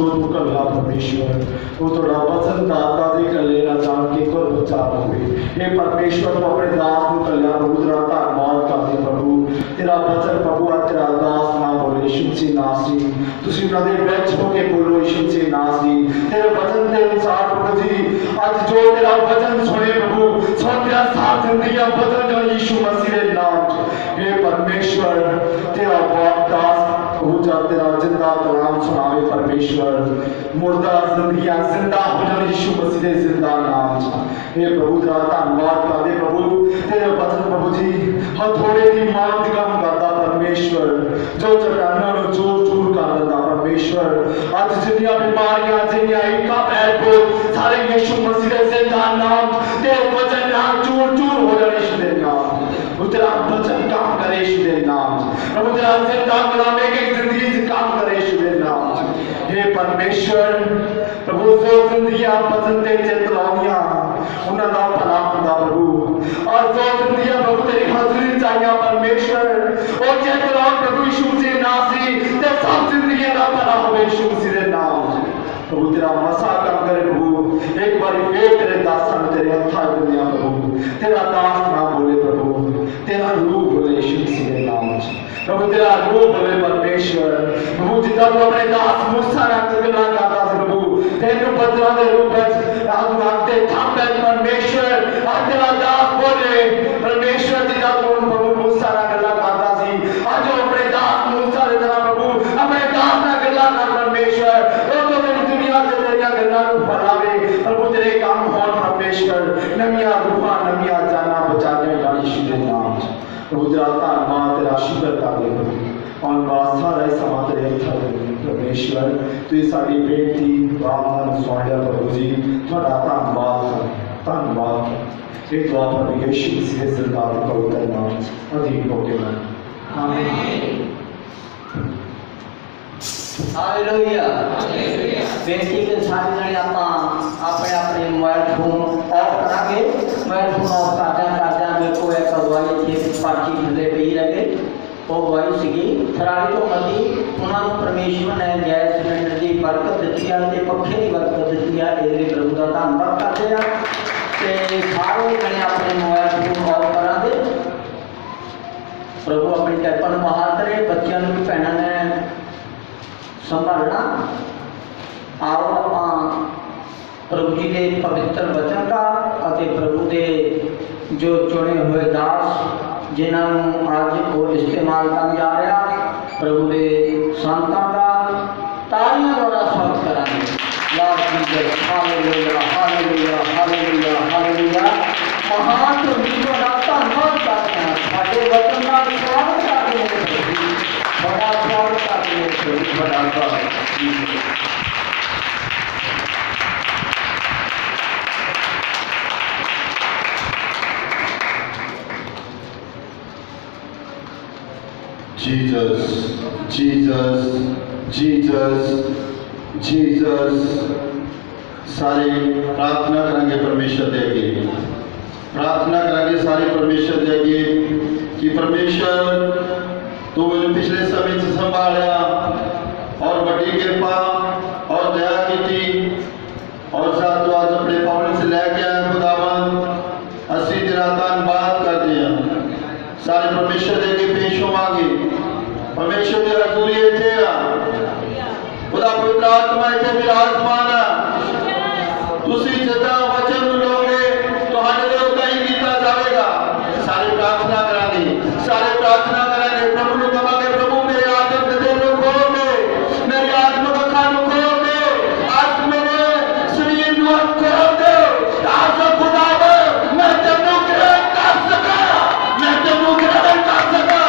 जो तू कल्ला परमेश्वर वो थोड़ा वचन दाता दे कल्ले ना जान के कर विचार हुए हे परमेश्वर तो अपने दास को कल्या प्रभु तेरा धन्यवाद करते प्रभु तेरा वचन प्रभु तेरा दास ना बोले यीशु से नासी तुसी उन्होंने विच होके बोलो यीशु से नासी तेरे वचन के अनुसार प्रभु जी आज जो तेरा वचन सुने प्रभु सो तेरा साथ जिंदगी बदल जो यीशु मसीह के नाम हे परमेश्वर तेरा दास पूजा तेरा जिंदा कलाम सुनावे परमेश्वर मुर्दा जिंदगियां जिंदा हो जाए यीशु मसीह के जिंदा नाम हे प्रभु तेरा धन्यवाद करते प्रभु तेरे वचन प्रभु जी हथौड़े की मांग कम करता परमेश्वर जो चट्टानों को चूर चूर कर देता परमेश्वर आज जिन्नियां बीमारियां जिन्नियां इनका पैर को सारे यीशु मसीह के जिंदा नाम तेरे वचन नाम चूर चूर हो जाए यीशु के नाम तेरा वचन काम करे यीशु के नाम प्रभु तेरा जिंदा कलाम एक जिंदगी से काम करे यीशु के नाम हे परमेश्वर प्रभु जो जिंदगियां पसंद ते चेतलानियां उन्हां दा भला हुंदा प्रभु और जो जिंदगियां प्रभु तेरी हाजिरी चाहिए परमेश्वर और चेतलान प्रभु यीशु मसीह नासी ते सब जिंदगियां दा भला होवे यीशु मसीह के नाम प्रभु तेरा मसा काम करे प्रभु एक बार फिर तेरे दासां तेरे हत्थां च दिया प्रभु तेरा दास ना बोले प्रभु तेरा रूह बोले यीशु मसीह के नाम प्रभु तेरा रूह बोले परमेश्वर प्रभु जितना तू अपने दास मूसा ने गल्लां करदा सी प्रभु तेनू बदलां दे रूप विच आज मांगते थांबे परमेश्वर आज तेरा दास बोले परमेश्वर जितना तू प्रभु मूसा ने गल्लां करदा सी आज अपने दास मूसा दे तरह प्रभु अपने दास ने गल्लां कर परमेश्वर ओ तो मेरी दुनिया से तेरी गल्लां नू फैलावे प्रभु तेरे काम होण परमेश्वर नमियां रूहां नमियां जाना बचाने वाली यीशु के नाम प्रभु तेरा धन्यवाद तेरा शुक्र करते और सारा समा तेरे हत्थां परमेश्वर तू साडी बेनती प्रार्थना सुन लिया प्रभु जी थोड़ा धन्यवाद ये दुआ प्रभु यीशु मसीह के सरकार को पवित्र नाम अधीन होके आमीन हालेलुया बेनती के सारे जने अपने अपने मोबाइल फोन ऑफ करांगे मोबाइल फोन ऑफ करदा मेरे को एक अगवाई थी पार्टी थले पई रहे वो अगवाई सीगी थराली तो मती उन्होंने परमेश्वर ने गैस सिलेंडर की बरकत दी है ते पखे की बरकत दी है ये प्रभु का धन्यवाद करते हैं ते सारे जने अपने मोबाइल फोन ऑफ करा दे प्रभु अपनी कृपा बहाल करे बच्चों की भैनों ने संभालना आओ आप प्रभु जी के पवित्र वचन का प्रभु के जो चुने हुए दास जिन्होंने आज को इस्तेमाल कर जा रहा प्रभु के संतां का तालियां द्वारा स्वागत करांगे Lord Jesus hallelujah hallelujah hallelujah hallelujah महान प्रभु का धन्यवाद करते हैं साडे वचन का स्वागत करते हैं बड़ा स्वागत करते हैं बड़ा स्वागत Jesus, Jesus, Jesus, Jesus। सारे प्रार्थना करेंगे परमेश्वर के आगे, प्रार्थना करेंगे सारे परमेश्वर के आगे कि परमेश्वर तू मुझे पिछले समय से संभाला और बड़ी कृपा और दया की थी और साथ तो आज अपने पवन से लेके आए खुदावन अस्सी दिन धन्यवाद कर दिया सारे परमेश्वर के पेश होंगे परमेश्वर तेरा सूर्य तेरा खुदा पवित्र आत्मा इसे विराजमान तुसी जितना वचन लोगे तो हमारे उतना ही कीता जाएगा सारे प्रार्थना करांगे सारे प्रार्थना करांगे प्रभु ने कहांगे प्रभु मेरे आत्मा के दिल को खोल दे मेरी आत्मा का कान खोल दे आज मेरे शरीर को खोल दे आज खुदा मैं तेनू ग्रहण कर सका मैं तेनू ग्रहण कर सका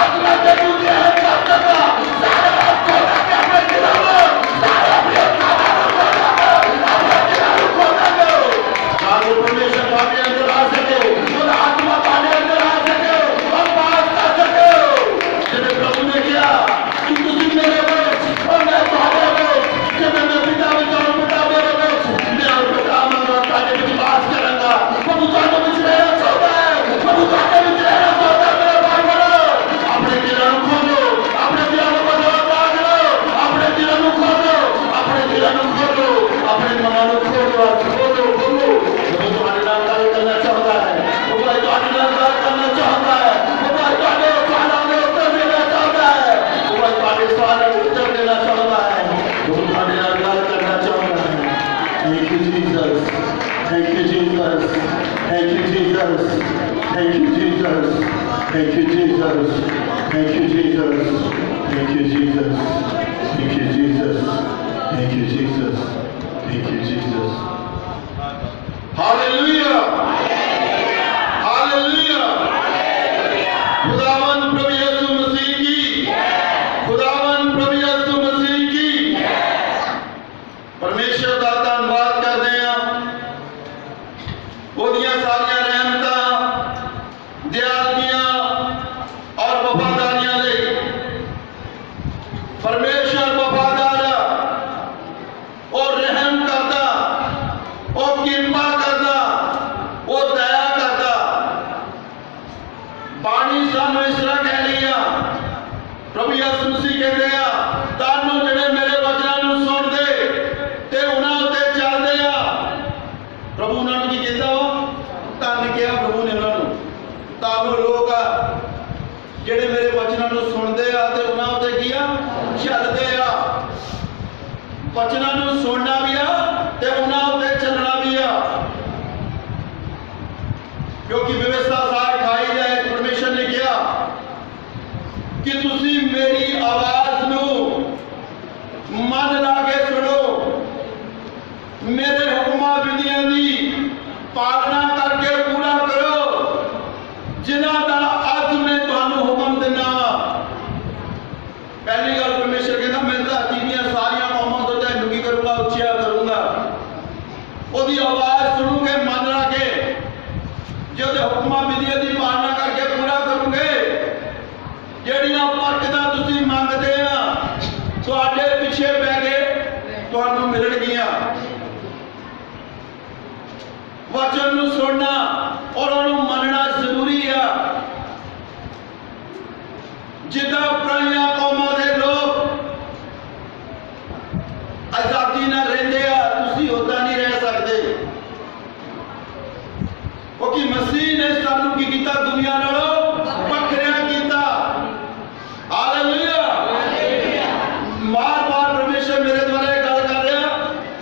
आज मैं तेनू ग्रहण कर सका सारे खोला के मैं गिरावा सारा प्रियता सारे परमेश्वर के अंदर आ सके और आत्मा पाने अंदर आ सके और पास कर सके जिन्हें प्रभु ने किया कि तुझी मेरे में और मैं तुम्हारे में जब मैं पिता में जाऊं पिता मेरे में मेरा पिता Thank you, Jesus. Thank you, Jesus. Thank you, Jesus. Thank you, Jesus. Thank you, Jesus. Thank you, Jesus. Hallelujah. Hallelujah. खुदावन प्रभु यीशु मसीह की, खुदावन प्रभु यीशु मसीह की। परमेश्वर का धन्यवाद करते हैं ओदियां सारियां रहमतां, दयालुआं और वफादारियां ले। परमेश्वर वफादार और रहम करता और कृपा करता और दया करता। पानी सानू इस तरह कह लिया, प्रभु यीशु मसीह कहते हैं तानू जेड़े मेरे वचनां नूं सुणदे ते उन्हां उत्ते चलदे आ। प्रभु उन्हां नूं की कहंदा वा, धन किया प्रभु ने उन्हां नूं। तां वो लोग आ जेड़े मेरे वचनां नूं सुणदे आ ते उन्हां उत्ते की आ चलदे आ। वचनां नूं सुणना भी आ ते उन्हां उत्ते चलना भी आ, क्योंकि व्यवस्था सारी खाई जाए। परमेश्वर ने कहा कि तुसी मेरी आवाज नूं मन ला के सुनो, मेरे हुक्मां विधियां दी पालना करके पूरा करो जिन्हां दा अज मैं तुहानूं हुक्म दिना। पहली गल परमेश्वर कहता मैं धरती दीयां सारियां कौमां तो तैनूं की करूंगा, उच्चा करूंगा। ओदी आवाज सुनोगे मन ला के, जो हुक्मां विधियां दी पालना करके पूरा करोगे, ਜਿਹੜੀਆਂ ਬਰਕਤਾਂ ਤੁਸੀਂ ਮੰਗਦੇ ਆ ਤੁਹਾਡੇ ਪਿੱਛੇ ਪੈ ਕੇ ਤੁਹਾਨੂੰ ਮਿਲਣਗੀਆਂ। वचन ਨੂੰ ਸੁਣਨਾ ਔਰ ਉਹਨੂੰ ਮੰਨਣਾ ਜ਼ਰੂਰੀ ਆ। ਜਿੱਦਾਂ ਪੁਰਾਣੀਆਂ ਕੌਮਾਂ ਦੇ ਲੋਕ ਆਜ਼ਾਦੀ ਨਾਲ ਰਹਿੰਦੇ ਆ, ਤੁਸੀਂ ਉਦਾਂ ਨਹੀਂ ਰਹਿ ਸਕਦੇ, क्योंकि मसीह ने सानू की कीता दुनिया नालों वखरिया कीता। हालेलुया। बार-बार परमेश्वर मेरे द्वारा गल कर रहा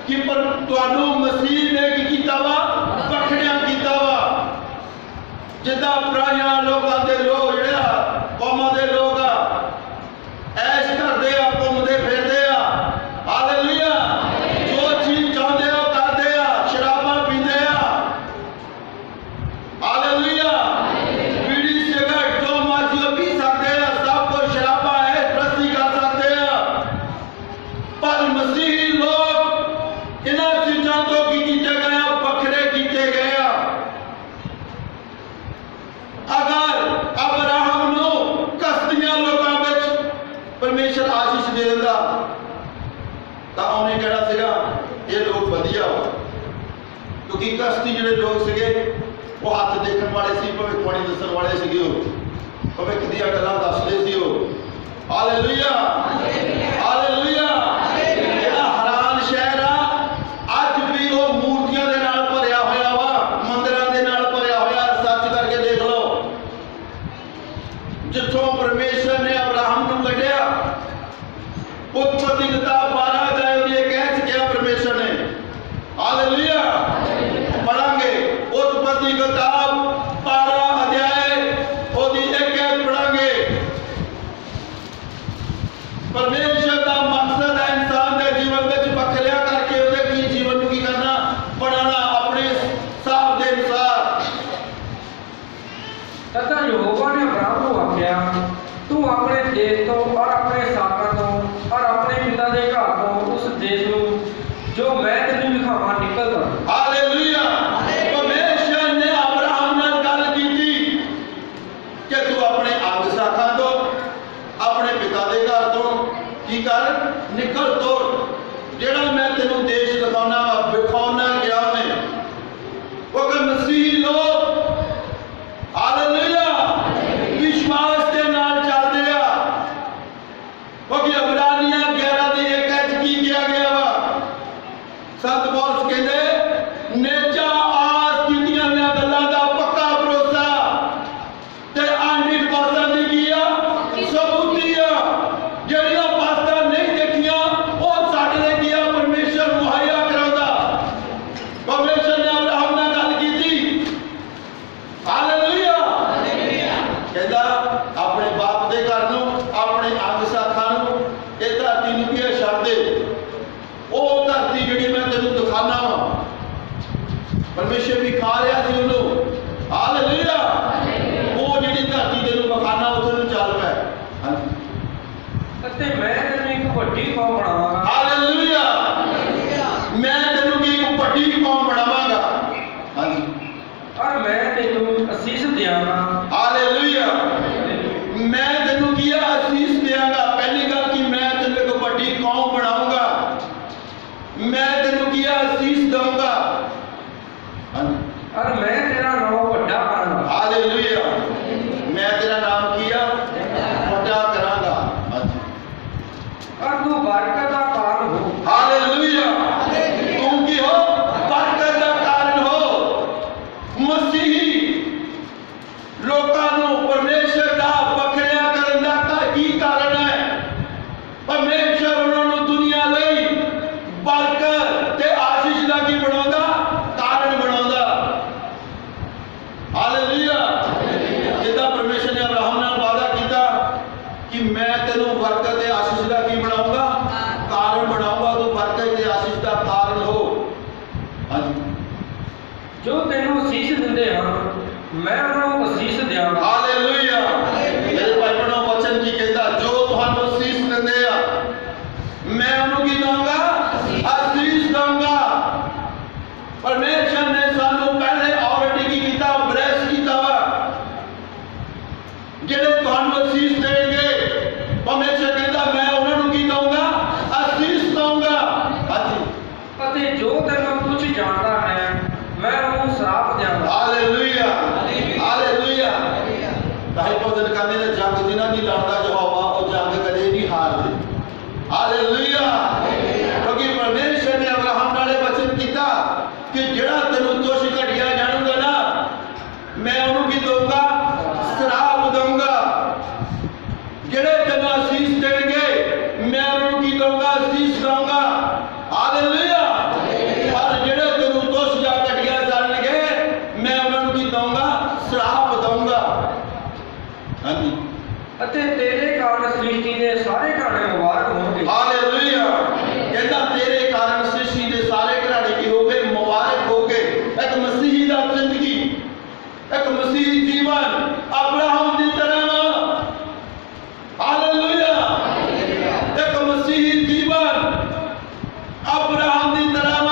कि पर तुहानू मसीह ने की कीता वा वखरिया कीता वा। जिद्दां पुराने लोकां दे लोग जिहड़े कौमां दे लोग आ ऐश करदे आ, घुमदे फिरदे आ। हालेलुया। जो चीज चाहते हो करते आ, शराबां पींदे आ। हालेलुया। बीड़ी सिगरेट जो मर्जी पी सकते हैं, सब कुछ शराबा है प्रस्ती कर सकते हैं, पर मसीही लोग इन्हां चीज़ों तो की कीते गए, बखरे कीते गए। अगर अब्राहम नू कस्तियां लोकां विच परमेश्वर आशीष दे दिंदा तां उहने कहना सीगा ये लोग वधिया वा, क्योंकि कस्ती जिहड़े लोग सीगे वो हथ देखने वाले सी, भविष्यवाणी दसन वाले सीगे, भविष्य दी गल्लां दसदे सी। हालेलुया। हालेलुया। जेड़ा हरान शहर आ अज भी वो मूर्तियां दे नाल भरिया होया वा, मंदिरां दे नाल भरिया होया। सर्च करके देख लो, जिथों परमेश्वर ने अब्राहम नूं कढिया, उत्पत्ति किताब 12 अध्याय दी कह चुकिया परमेश्वर ने। हालेलुया। पढ़ांगे उत्पत्ति किताब 12 अध्याय ओदी एक पढ़ांगे। परमेश्वर का मकसद है इंसान के जीवन में बखरिया करके उहदे की जीवन की करना, बनाना अपने हिसाब के अनुसार। तथा यहोवा ने अब्राहम को आख्या, तू अपने देश तो और अपने साका तो और अपने पिता के घर तो उस देश नूं जो मैं तेनूं विखावां निकल जा। हालेलुया। परमेश्वर ने अब्राहम नाल गल कीती कि तू अपने अंग साखा तो अपने पिता के घर तो की कर निकल तो, जेड़ा मैं तेनों देश दिखाना विखाना गया मैं। क्योंकि मसीही लोग हालेलुया विश्वास के नाल चलते आ, क्योंकि इब्रानियां 11 दी 1 की किया गया वा। संत पौलुस कहते नेचा आस कीतियां गल्लां दा पक्का भरोसा ते आंडिट बातां दी किया सबूती आ, ਜਿਹੜੀਆਂ ਬਾਤਾਂ ਨਹੀਂ ਦੇਖੀਆਂ ਉਹ ਸਾਡੇ ਲਈ किया परमेश्वर मुहैया कराउंदा। परमेश्वर ने अब्राहम नाल गल कीती। हालेलुया। कहंदा परमेश्वर भी खा रहा सी उन्होंने। हालेलुया। वो जिहड़ी धरती तेनू बखाना उथे नूं चल पै। हाँ जी। ਅਤੇ ਮੈਂ ਤੈਨੂੰ ਇੱਕ ਵੱਡੀ ਕੌਮ ਬਣਾਵਾਂਗਾ। हालेलुया। मैं तेनू की एक वड्डी कौम बनावांगा। हाँ जी। ਔਰ ਮੈਂ ਤੈਨੂੰ ਅਸੀਸ ਦਿਆਂਗਾ। हालेलुया। मैं तेनू किया आशीष देंगा। पहली गल कि मैं तेनू एक वड्डी कौम बनाऊंगा। मैं तेनू किया आशीष दूंगा। हाँ जी। ਔਰ ਮੈਂ ਤੇਰਾ ਨਾਮ ਵੱਡਾ ਕਰਾਂਗਾ। हालेलुया। मैं तेरा नाम किया वड्डा करांगा। हाँ जी। ਔਰ ਤੂੰ ਬਰਕਤ ਦਾ ਕਾਰਨ ਹੋ। हालेलुया। तू की हो? बरकत का कारण हो। मसीही लोकां नूं परमेश्वर दा बखरिया करन दा की कारण है? परमेश्वर उन्हां नूं दुनिया लई बरकत ते आशीष दा की बनाउंदा? कारण बनाउंदा। हालेलुया। जिद्दां परमेश्वर ने अब्राहम नाल वादा कीता कि मैं तेनू बरकत ते आशीष दा की बनाऊंगा? कारण बनाऊंगा। तू बरकत ते आशीष दा कारण हो। हाँ जी। ਜੋ ਤੈਨੂੰ ਅਸੀਸ ਦਿੰਦੇ ਹਨ ਮੈਂ ਉਹਨਾਂ ਨੂੰ ਅਸੀਸ ਦਿਆਂਗਾ। हालेलुया। मेरे भाई बहनों वचन की कहता जो तुहानू आशीष दिंदे आ मैं उन्होंने की दूंगा? आशीष दूंगा। परमेश्वर ने सानू पहले ऑलरेडी की कीता ब्लेस कीता वा। जेड़े तुहानू आशीष देंगे परमेश्वर कहता मैं उन्होंने की दूंगा? आशीष दूंगा। हाँ जी। ਅਤੇ ਜੋ ਤੈਨੂੰ ਕੁਝ ਜਾਣਦਾ ਹੈ ਮੈਂ ਉਹਨੂੰ ਸ਼ਰਾਪ ਦਿਆਂਗਾ। हालेलुया। हालेलुया। भाई भजन कहते ने जंग जिन्हां दी लड़दा यहोवा वो जंग कदे नहीं हारदे। हालेलुया। क्योंकि परमेश्वर ने अब्राहम नाले वचन कीता कि जेड़ा तेनू तुछ घड़िया जानूगा ना मैं उन्होंने की दूंगा? श्राप दूंगा। जेड़े तेनू आशीष देंगे मैं उन्होंने की दूंगा? आशीष दूंगा। हालेलुया। पर जेड़े तेनू तुछ जा घड़िया जानगे मैं उन्होंने की दूंगा? श्राप दूंगा। हाँ जी। ਅਤੇ ਤੇਰੇ ਕਾਰਨ ਸ੍ਰਿਸ਼ਟੀ ਦੇ ਸਾਰੇ ਘਰਾਣੇ ਮੁਬਾਰਕ ਹੋਣਗੇ। हालेलुया। कहता तेरे कारण सृष्टि के सारे घराने की हो गए मुबारक हो गए। एक मसीही दा जिंदगी एक मसीही जीवन अब्राहम की तरह। हालेलुया। एक मसीही जीवन अब्राहम की तरह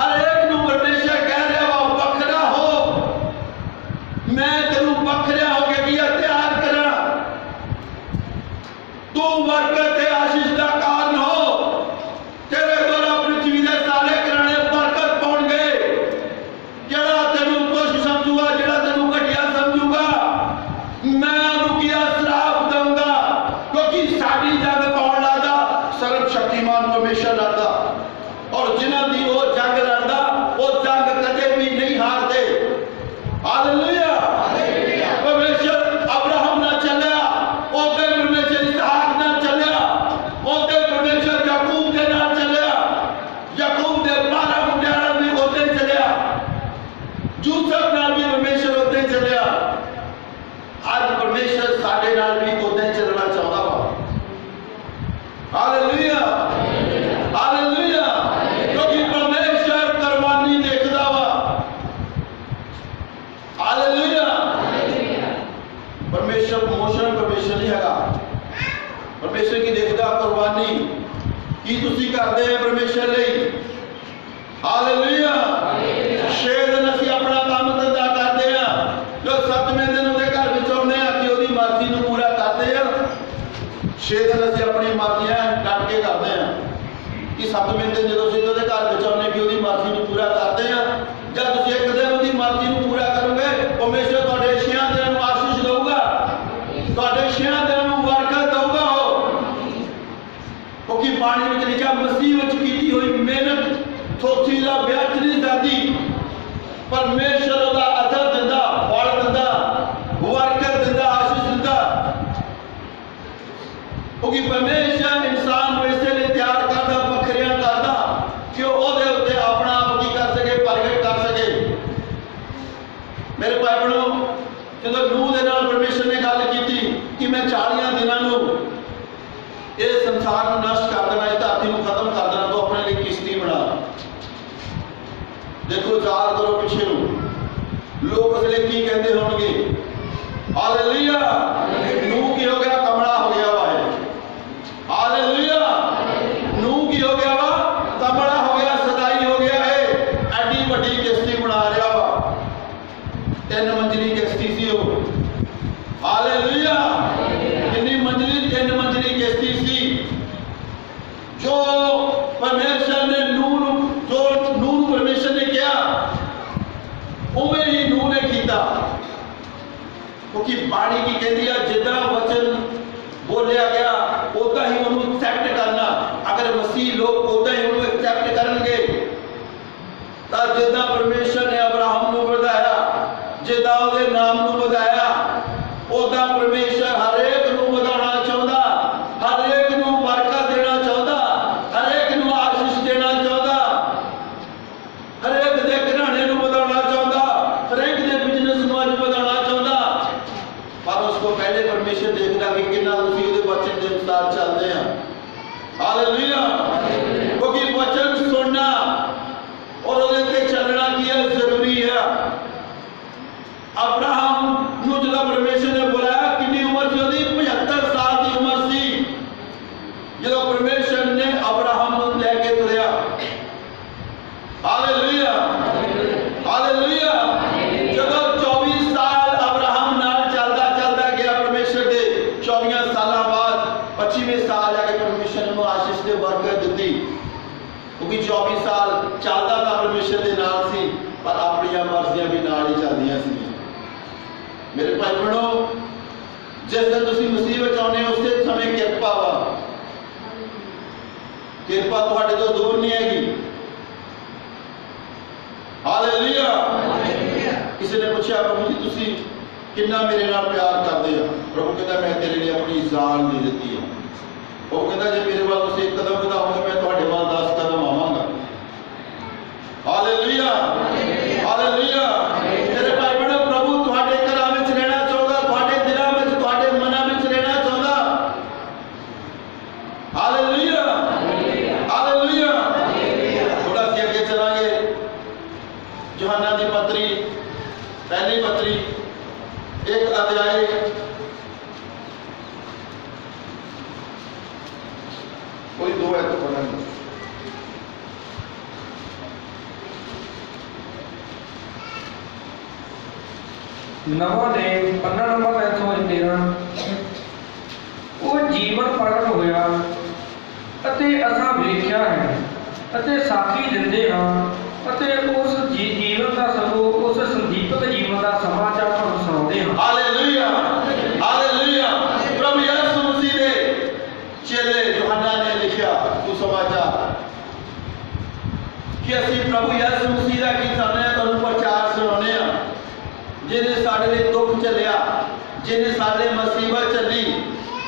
हर एक नूं परमेश्वर कह रहा वा बखरा हो। मैं तेनू बखरिया होके किया तैयार करा। तू बरकत ते आशीष का कारण हो। तेरे द्वारा पृथ्वी के सारे घराने बरकत पाउणगे। जेड़ा तेनू तुछ समझूगा जेड़ा तेनू घटिया समझूगा मैं उन्होंने किया श्राप दूंगा। क्योंकि साडी जंग कौन लड़दा? सर्वशक्तिमान परमेश्वर लड़दा। और जिन्हां दी वो जंग लड़दा वो जंग कदे भी नहीं हारदे। हालेलुया। परमेश्वर अब्राहम ना चलिया ओदे परमेश्वर इसहाक ना चलिया ओदे परमेश्वर याकूब के ना चलिया। याकूब के 12 मुंडियां नाल भी ओदे चलिया। यूसुफ नाल भी परमेश्वर ओदे चलिया। आज परमेश्वर साडे नाल भी ओदे चलना चाहता वा। हालेलुया। हालेलुया। क्योंकि परमेश्वर कुर्बानी देखदा वा। हालेलुया। परमेश्वर प्रमोशन परमेश्वर नहीं हैगा। परमेश्वर की देखदा कुर्बानी की तुसी करदे हैं परमेश्वर लई। हालेलुया। 6 दिन असीं अपना काम धंधा करदे हां जो 7वें दिन ਉਹਦੇ घर विच आउंदे हां कि ਉਹਦੀ मर्जी ਨੂੰ पूरा करदे हां। 6 दिन असीं अपनी मर्जियां डट के करदे हां कि 7वें दिन ਜਦੋਂ ਅਸੀਂ ਉਹਦੇ घर विच आउंदे कि ਉਹਦੀ मर्जी ਨੂੰ पूरा करदे हां। जब तुसीं एक दिन ਉਹਦੀ मर्जी ਨੂੰ पूरा करोगे परमेश्वर ਤੁਹਾਡੇ 6 ਦਿਨਾਂ ਨੂੰ आशीष देऊगा। ਤੁਹਾਡੇ 6 ਦਿਨਾਂ ਨੂੰ बरकत देऊगा। क्योंकि पानी में लिखा मसीह विच कीती हुई मेहनत थोथी दा व्यर्थ नहीं जाती। परमेश्वर दा अजर दिंदा फल दिंदा बरकत दिंदा आशीष दिंदा। क्योंकि परमेश्वर इंसान को इसलिए तैयार करता बखरिया करता कि ਉਹਦੇ ਉੱਤੇ अपना आप की कर सके प्रगट कर सके। मेरे भाई बहनों ਜਦੋਂ ਨੂਹ ਦੇ ਨਾਲ परमेश्वर ने गल की कि मैं 40 दिनों ਨੂੰ ਇਹ ਸੰਸਾਰ ਨੂੰ ਨਸ਼ਟ ਕਰ ਦੇਣਾ, ਇਹ ਧਰਤੀ ਨੂੰ ਖਤਮ ਕਰ ਦੇਣਾ, ਤੂੰ ਆਪਣੇ ਲਈ ਕਿਸ਼ਤੀ ਬਣਾ। देखो याद करो पिछे नूं लोग उसले की कहते होंगे, हालेलुया, नूह की हो गया, कमला हो गया वा है, हालेलुया, नूह की हो गया वा, कमला हो गया, सदाई हो गया है, एडी बड़ी किश्ती बना रहा वा, 3 मंजिली किश्ती सी हो, हालेलुया, कितनी मंजिली, 3 मंजिली किश्ती सी, जो परमेश्वर ने नूह परमेश्वर ने किया उमें ही नूह ने किया, क्योंकि बाणी की कहती है जितना वचन बोलिया गया उदा ही उन्होंने एक्सेप्ट करना। अगर मसीह लोग उदा ही उन्होंने एक्सेप्ट करेंगे तो जिदा परमेश्वर ने अब्राहम को बताया, जिदा उसके नाम को बताया, उदा परमेश्वर हर एक को बताना चाहता, हर एक को बरकत देना चाहता, हर एक को आशीष देना चाहता, हर एक दे घराने को बताना चाहता, हर एक दे बिजनेस को बताना चाहता, पर उसको पहले परमेश्वर देखता कि कितना उसी उसके वचन के अनुसार चलते हैं। हालेलुया, क्योंकि वचन सुनना और उसके चलना किया जरूरी है। अब्राहम नूं जब परमेश्वर ने बुलाया, कितनी उम्र थी उसकी? 75 साल की उम्र थी जो परमेश्वर ने अब्राहम को लेके तुरया। हालेलुया, हालेलुया, जब 24 साल अब्राहम नाल चलता चलता गया परमेश्वर के, 24 साल बाद 25वें साल जाके परमेश्वर ने आशीष दे बरकत दी, क्योंकि 24 साल चलता था परमेश्वर के नाल सी, पर अपनी मर्जियां भी नाल ही चलदियां सी। मेरे भाई बहनों, जिस दिन तुसी मसीह विच आउंदे हो उस समय किरपा वा, किरपा तुहाडे तो दूर नहीं हैगी। हालेलुया, किसी ने पूछा प्रभु जी तुसी कितना मेरे नाल प्यार करते हो? प्रभु कहता मैं तेरे लिए अपनी जान दे देती है। वो कहता जे मेरे वाल तुसी 1 कदम बढ़ाओगे मैं तुहाडे वाल 10 कदम आवांगा। हालेलुया, हालेलुया, मेरे भाई बहनों, प्रभु तुहाडे घरां विच रहना चाहता, तुहाडे दिलां विच, तुहाडे मनां विच रहना चाहता। Hallelujah, hallelujah. थोड़ा सी अगे चलांगे, यूहन्ना दी पत्री, पहली पत्री 1 अध्याय कोई 2 है तो पढ़ेंगे। नवा ने 15 नंबर 313 ਉਹ ਜੀਵਨ ਪ੍ਰਗਟ ਹੋਇਆ ਅਤੇ ਅਸਾਂ ਵੇਖਿਆ ਹੈ ਅਤੇ ਸਾਖੀ ਦਿੰਦੇ ਹਾਂ ਅਤੇ ਉਸ ਜੀਵਨ ਦਾ ਸਗੋਂ ਉਸ ਸੰਦੀਪਕ ਜੀਵਨ ਦਾ ਸਮਾਚਾਰ ਤੁਹਾਨੂੰ ਸੁਣਾਉਂਦੇ ਹਾਂ। Hallelujah, hallelujah. प्रभु यीशु मसीह ने चेले यूहन्ना ने लिखा सुसमाचार कि ਅਸੀਂ प्रभु यीशु मसीह ਦਾ ਕੀ ਕਰਨਾ ਹੈ, ਤੁਹਾਨੂੰ ਪ੍ਰਚਾਰ ਸੁਣਾਉਣੇ ਆ, ਜਿਹਨੇ ਸਾਡੇ ਲਈ ਦੁੱਖ ਝੱਲਿਆ, ਜਿਹਨੇ ਸਾਡੇ ਮੁਸੀਬਤ ਝੱਲੀ।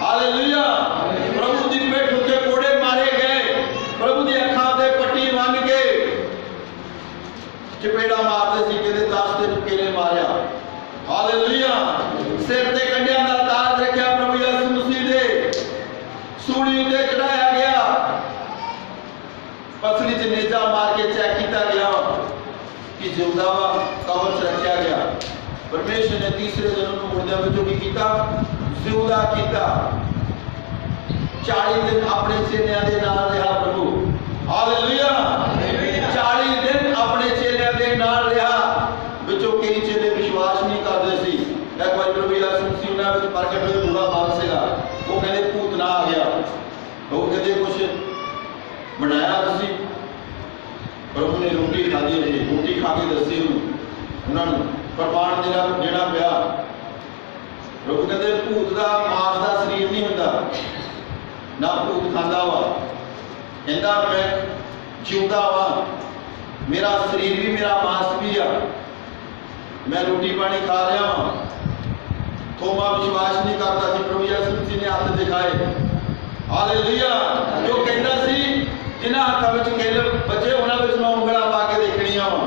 हालेलुया, प्रभु ਦੀ ਪਿੱਠ ਉੱਤੇ ਕੋੜੇ ਮਾਰੇ ਗਏ, प्रभु ਦੀ ਅੱਖਾਂ ਤੇ ਪੱਟੀ ਬੰਨ੍ਹ ਕੇ ਚਪੇੜਾ ਮਾਰਦੇ ਸੀ, ਕਿਤੇ 10 ਤੇ ਚਪੇੜੇ ਮਾਰਿਆ। हालेलुया, सिर ते कंडियां दा ताज रखिया प्रभु यीशु मसीह दे, सूली उत्ते चढ़ाया गया, पसली च नेजा मार के चेक किया गया कि जिंदा वा, कब्र च रखा गया। परमेश्वर ने तीसरे दिन उन्होंने मुर्दियां विचों की कीता? जिंदा कीता। 40 दिन अपने चेलियां दे नाल रहा प्रभु। हालेलुया, 40 दिन अपने चेलियां दे नाल रहा। विचों कई चेले विश्वास नहीं करते सी। एक बार प्रभु यीशु मसीह उन्हां विच प्रगट होए बुरा मन सीगा, वो कहते भूत ना आ गया, वो कहते कुछ बनाया तुसी? प्रभु ने रोटी खाधी है, रोटी खा के दसी उन्होंने प्रमाण देना पिया। प्रभु कहते भूत का मांस का शरीर नहीं होता, ना भूत खांदा वा, कहता मैं जिंदा वा, मेरा शरीर भी मेरा मांस भी आ, मैं रोटी पानी खा रहा हूं। थोमा विश्वास नहीं करता सी, प्रभु यीशु मसीह ने हाथ दिखाए। हालेलुया, जो कहता सी जिन्हां हाथां विच किल बचे उन्हां विच मैं उंगलां पा के देखणियां वा,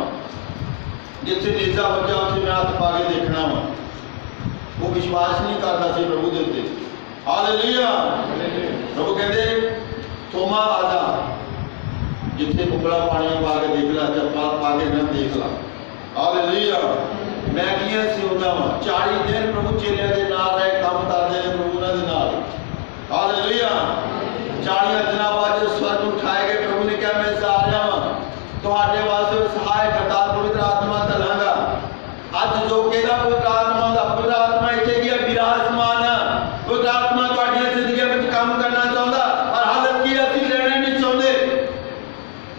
जिथे नेजा बचा उत्थे मैं हाथ पा के देखना वा, वो विश्वास नहीं करता सी प्रभु दे उत्ते। हालेलुया, प्रभु कहते थोमा आ जा, जिथे बुगड़ा पानी पा के देख ला, चप्पल पा के ना देख ला। हालेलुया। मैं किया सी उदा 40 दिन प्रभु चेलियां दे नाल रहे, काम करदे ने प्रभु उन्हां दे नाल। हालेलुया। 40 दिनां बाद जो स्वर्ग उठाए गए, प्रभु ने कहा मैं जा रहा हां, तुहाडे वास्ते सहाय करता पवित्र आत्मा घलांगा। अज जो कहदा पवित्र आत्मा दा, पवित्र आत्मा इत्थे की विराजमान है। पवित्र आत्मा तुहाडीआं जिंदगियां विच काम करना चाहुंदा, पर हालत की असीं लेना नहीं चाहुंदे।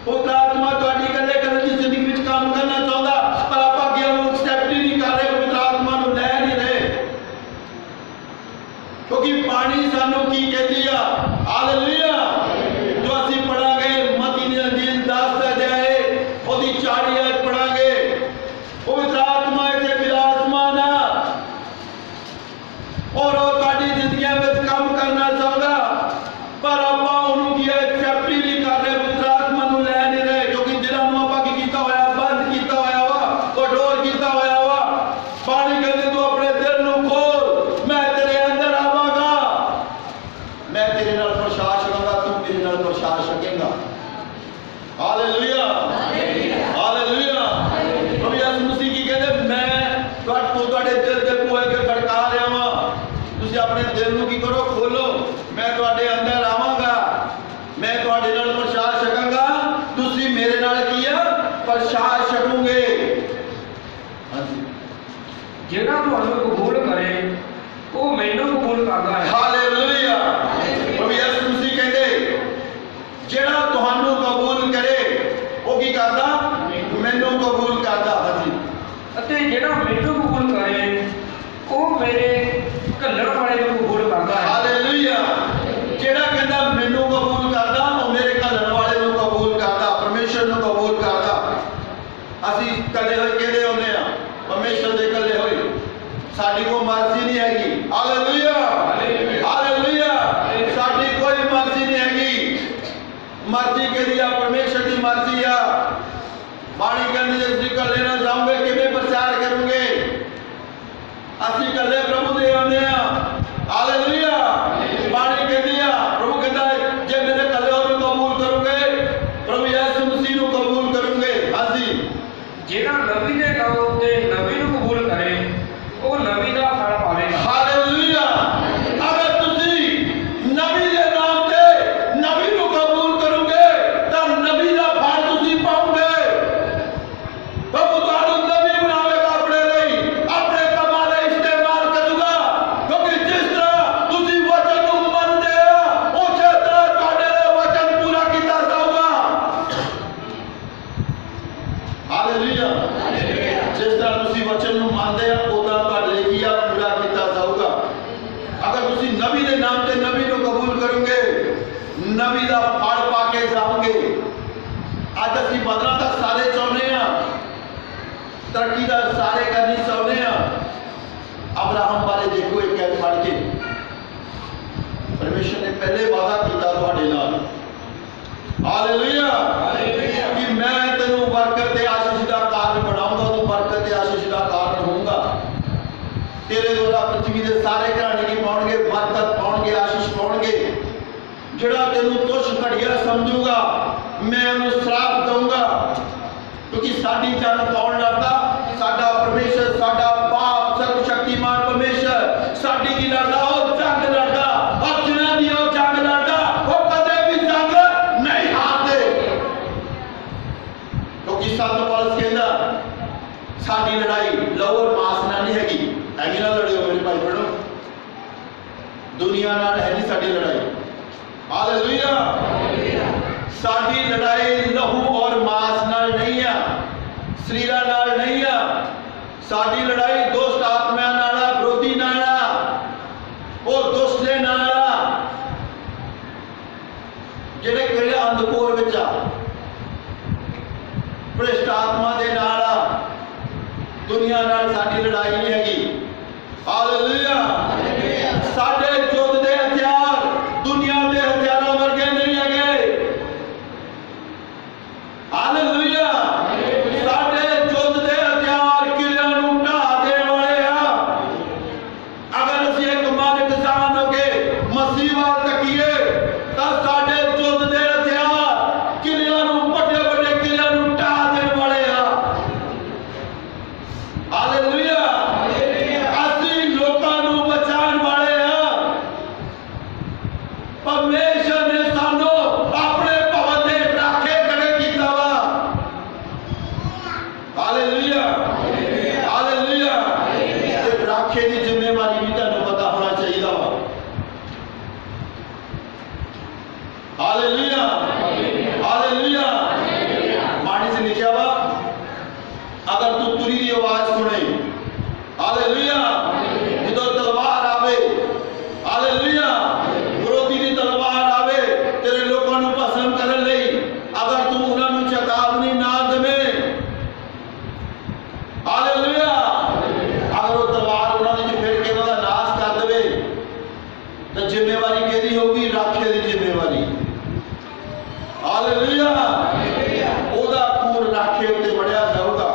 पवित्र आत्मा तुहाडी कल्ले कल्ले दी जिंदगी विच काम करना चाहुंदा, पर आपां अगे उहनूं एक्सेप्ट ही नहीं कर रहे, पवित्र आत्मा नूं लै नहीं रहे। क्योंकि पानी सानूं की कहदी आ। हालेलुया। जो असीं पढ़ांगे मत्ती दी अंजील 10 अध्याय ओदी 40 आयत पढ़ांगे, पवित्र आत्मा इत्थे विराजमान है और वो तुहाडी जिंदगियां विच काम करना चाहुंदा, पर आपां उहनूं की एक्सेप्ट ही नहीं कर रहे, पवित्र आत्मा नूं लै नहीं रहे। क्योंकि दिलां नूं आपां की कीता होया, बंद कीता होया वा, कठोर कीता होया वा। पानी कहंदे तू अपने दिल नूं खोल, मैं तेरे अंदर आवांगा, मैं तेरे नाल प्रसाद छकांगा, तू मेरे नाल प्रसाद छकेगा। हालेलुया। हालेलुया। प्रभु यीशु मसीह की कहते मैं तुहाडे दिल दे बूहे के खड़का रहा वां, तुसीं अपने दिल नूं की करो, खोलो, मैं तुहाडे अंदर आवांगा, मैं तुहाडे नाल प्रसाद छकांगा, तुसीं मेरे नाल की आ प्रसाद छकोगे। हां ਜਿਹੜਾ ਤੁਹਾਨੂੰ ਕਬੂਲ ਕਰੇ ਉਹ ਮੈਨੂੰ ਕਬੂਲ ਕਰਦਾ ਹੈ। हालेलुया। प्रभु यीशु मसीह कहते ਜਿਹੜਾ ਤੁਹਾਨੂੰ ਕਬੂਲ ਕਰੇ ਉਹ ਕੀ ਕਰਦਾ? ਮੈਨੂੰ ਕਬੂਲ ਕਰਦਾ। ਹਾਂਜੀ। ਅਤੇ ਜਿਹੜਾ ਮੈਨੂੰ ਕਬੂਲ ਕਰੇ ਉਹ ਮੇਰੇ ਘੱਲਣ ਵਾਲੇ ਨੂੰ ਕਬੂਲ ਕਰਦਾ ਹੈ। ਹਾਲੇਲੂਇਆ। ਜਿਹੜਾ ਕਹਿੰਦਾ ਮੈਨੂੰ ਕਬੂਲ ਕਰਦਾ ਉਹ ਮੇਰੇ ਘੱਲਣ ਵਾਲੇ ਨੂੰ ਕਬੂਲ ਕਰਦਾ, ਪਰਮੇਸ਼ਰ ਨੂੰ ਕਬੂਲ ਕਰਦਾ। ਅਸੀਂ ਕੱਲੇ ਹੋਏ ਕਿਹਦੇ ਹੁੰਦੇ ਆ? ਪਰਮੇਸ਼ਰ ਦੇ ਕੱਲੇ ਹੋਏ। ਸਾਡੀ ਕੋਈ ਮਰਜ਼ੀ ਨਹੀਂ ਹੈਗੀ। ਹਾਲੇਲੂਇਆ। ਹਾਲੇਲੂਇਆ। ਸਾਡੀ ਕੋਈ ਮਰਜ਼ੀ ਨਹੀਂ ਹੈਗੀ। ਮਰਜ਼ੀ ਕਿਹਦੀ ਆ? ਪਰਮੇਸ਼ਰ ਦੀ ਮਰਜ਼ੀ ਆ। ਬਾਣੀ ਕਹਿੰਦੀ ਜੇ ਤੁਸੀਂ ਕੱਲੇ ਨਾ ਜਾਓਗੇ ਕਿਵੇਂ ਪ੍ਰਚਾਰ ਕਰੋਗੇ? ਅਸੀਂ ਕੱਲੇ ਪ੍ਰਭੂ ਦੇ ਆਉਂਦੇ ਆ। ਹਾਲੇਲੂਇਆ। ਬਾਣੀ ਕਹਿੰਦੀ ਆ, ਪ੍ਰਭੂ ਕਹਿੰਦਾ ਜੇ ਮੇਰੇ ਕੱਲੇ ਨੂੰ ਕਬੂਲ ਕਰੋਗੇ, ਪ੍ਰਭੂ ਯਿਸੂ ਮਸੀਹ ਨੂੰ ਕਬੂਲ ਕਰੋਗੇ। ਹਾਂਜੀ। ਜਿਹੜਾ ਨਬੀ ਦੇ ਨਾਮ ਤੇ ਨਬੀ ਨੂੰ ਕਬੂਲ ਕਰੇ ਉਹ ਨਬੀ ਦਾ ਫਲ ਪਾਵੇਗਾ। ਹਾਲੇਲੂਇਆ। ਅਗਰ ਤੁਸੀਂ ਨਬੀ ਦੇ ਨਾਮ ਤੇ ਨਬੀ ਨੂੰ ਕਬੂਲ ਕਰੋਗੇ ਤਾਂ ਨਬੀ ਦਾ ਫਲ ਤੁਸੀਂ ਪਾਓਗੇ। ਪ੍ਰਭੂ ਤੁਹਾਨੂੰ ਨਬੀ ਬਣਾਵੇਗਾ ਆਪਣੇ ਲਈ, ਆਪਣੇ ਕੰਮਾਂ ਲਈ ਇਸਤੇਮਾਲ ਕਰੂਗਾ। ਕਿਉਂਕਿ ਜਿਸ ਤਰ੍ਹਾਂ ਤੁਸੀਂ ਵਚਨ ਨੂੰ ਮੰਨਦੇ ਹੋ ਉਸੇ ਤਰ੍ਹਾਂ ਤੁਹਾਡੇ ਲਈ ਵਚਨ ਪੂਰਾ ਕੀਤਾ ਜਾਊਗਾ। ਹਾਲੇਲੂਇਆ। ਜਿਸ ਤਰ੍ਹਾਂ ਤੁਸੀਂ ਵਚਨ ਨੂੰ ਮੰਨਦੇ ਆ ਉਦਾਂ ਤੁਹਾਡੇ ਲਈ ਕੀ ਆ? ਪੂਰਾ ਕੀਤਾ ਜਾਊਗਾ। ਅਗਰ ਤੁਸੀਂ ਨਬੀ ਦੇ ਨਾਮ ਤੇ ਨਬੀ ਨੂੰ ਕਬੂਲ ਕਰੋਗੇ, ਨਬੀ ਦਾ ਫਲ ਪਾ ਕੇ ਜਾਓਗੇ। ਅੱਜ ਅਸੀਂ ਬਦਲਾਂ ਦਾ ਸਾਰੇ ਚਾਹੁੰਦੇ ਆ, ਤਰੱਕੀ ਦਾ ਸਾਰੇ ਕਰਨੀ ਚਾਹੁੰਦੇ ਆ। ਅਬਰਾਹਮ ਬਾਰੇ ਦੇਖੋ ਇੱਕ ਐਤ ਪੜ੍ਹ ਕੇ, ਪਰਮੇਸ਼ਰ ਨੇ ਪਹਿਲੇ ਵਾਅਦਾ ਕੀਤਾ ਤੁਹਾਡੇ ਨਾਲ। ਹਾਲੇਲੂਇਆ। ਕਿ ਮੈਂ ਤੈਨੂੰ ਬਰਕਤ ਤੇ ਆਸ਼ੀਸ਼ ਦਾ ਕਾਰਨ ਬਣਾਉਂਗਾ, ਤੂੰ ਬਰਕਤ ਤੇ ਆਸ਼ੀਸ਼ ਦਾ ਕਾਰਨ ਹੋਊਗਾ। ਤੇਰੇ ਦੁਆਰਾ ਪ੍ਰਿਥਵੀ ਦੇ ਸਾਰੇ ਘਰਾਣੇ ਕੀ ਪਾਉਣਗੇ? ਬਰਕਤ ਪਾਉਣਗੇ, ਆਸ਼ੀਸ਼ ਪਾਉਣਗੇ। ਜਿਹੜਾ ਤੈਨੂੰ ਤੁਛ ਘੜੀਆ ਸਮਝੂਗਾ ਮੈਂ ਉਹਨੂੰ ਸ਼ਰਾਪ ਦਊਂਗਾ। ਕਿਉਂਕਿ ਸਾਡੀ ਜੰਗ ਕੌਣ ਲੜਦਾ? ਸਾਡਾ ਪਰਮੇਸ਼ਰ, ਸਾਡਾ ਬਾਪ ਸਰਵ ਸ਼ਕਤੀਮਾਨ ਪਰਮੇਸ਼ਰ ਸਾਡੀ ਕੀ ਲੜਦਾ? ਉਹ ਜੰਗ ਲੜਦਾ। ਔਰ ਜਿਨ੍ਹਾਂ ਦੀ ਉਹ ਜੰਗ ਲੜਦਾ ਉਹ ਕਦੇ ਵੀ ਜੰਗ ਨਹੀਂ ਹਾਰਦੇ। ਕਿਉਂਕਿ ਸੰਤ ਪੌਲਸ ਕਹਿੰਦਾ ਸਾਡੀ ਲੜਾਈ ਲਹੂ ਔਰ ਮਾਸ ਨਾਲ ਨਹੀਂ ਹੈਗੀ। ਹੈਗੀ ਨਾ ਲੜਿਓ ਮੇਰੇ ਭਾਈ ਭੈਣੋ, ਦੁਨੀਆ ਨਾਲ ਹੈ ਨਹੀਂ ਸਾਡੀ ਲੜਾਈ। ਹਾਲੇਲੂਇਆ। ਸਾਡੀ ਲੜਾਈ ਲਹੂ ਔਰ ਮਾਸ ਨਾਲ ਨਹੀਂ ਆ, ਸਰੀਰਾਂ ਨਾਲ ਨਹੀਂ ਆ। ਸਾਡੀ ਲੜਾਈ ਦੁਸ਼ਟ ਆਤਮਿਆਂ ਨਾਲ ਆ, ਵਿਰੋਧੀ ਨਾਲ ਆ, ਉਹ ਦੁਸ਼ਟ ਦੇ ਨਾਲ ਆ ਜਿਹੜੇ ਕਿਹੜੇ ਅੰਧਕੋਰ ਵਿੱਚ ਆ, ਭ੍ਰਿਸ਼ਟ ਆਤਮਾ ਦੇ ਨਾਲ ਆ। ਦੁਨੀਆ ਨਾਲ ਸਾਡੀ ਲੜਾਈ ਨਹੀਂ ਹੈਗੀ। ਹਾਲੇਲੂਇਆ। ਸਾਡੇ ਯੁੱਧ ਦੇ ਹਥਿਆਰ ਦੁਨੀਆ ਦੇ ਹਥਿਆਰਾਂ ਵਰਗੇ ਨਹੀਂ ਹੈਗੇ। ਹਾਲੇਲੂਇਆ। ਸਾਡੇ ਯੁੱਧ ਦੇ ਹਥਿਆਰ ਕਿਲਿਆਂ ਨੂੰ ਢਾਹ ਦੇਣ ਵਾਲੇ ਆ। ਅਗਰ ਅਸੀਂ ਇੱਕ ਮਨ ਕਿਸਾਨ ਹੋ ਕੇ ਮਸੀਹ ਵੱਲ ਤੱਕੀਏ ਤਾਂ ਸਾਡੇ ਯੁੱਧ ਦੇ ਹਥਿਆਰ ਕਿਲਿਆਂ ਨੂੰ अगर तू तुरी की आवाज सुने, हालेलुया, जो तलवार आवे, हालेलुया, विरोधी की तलवार आवे तेरे लोगों को भस्म करने लई, अगर तू उन्होंने चेतावनी ना देवे, हालेलुया, अगर वो तलवार उन्होंने फिर के उन्होंने नाश कर देवे तो जिम्मेवारी केदी होगी? राखे की जिम्मेवारी, हालेलुया, ओदा खून राखे उत्ते बढ़िया जाऊगा।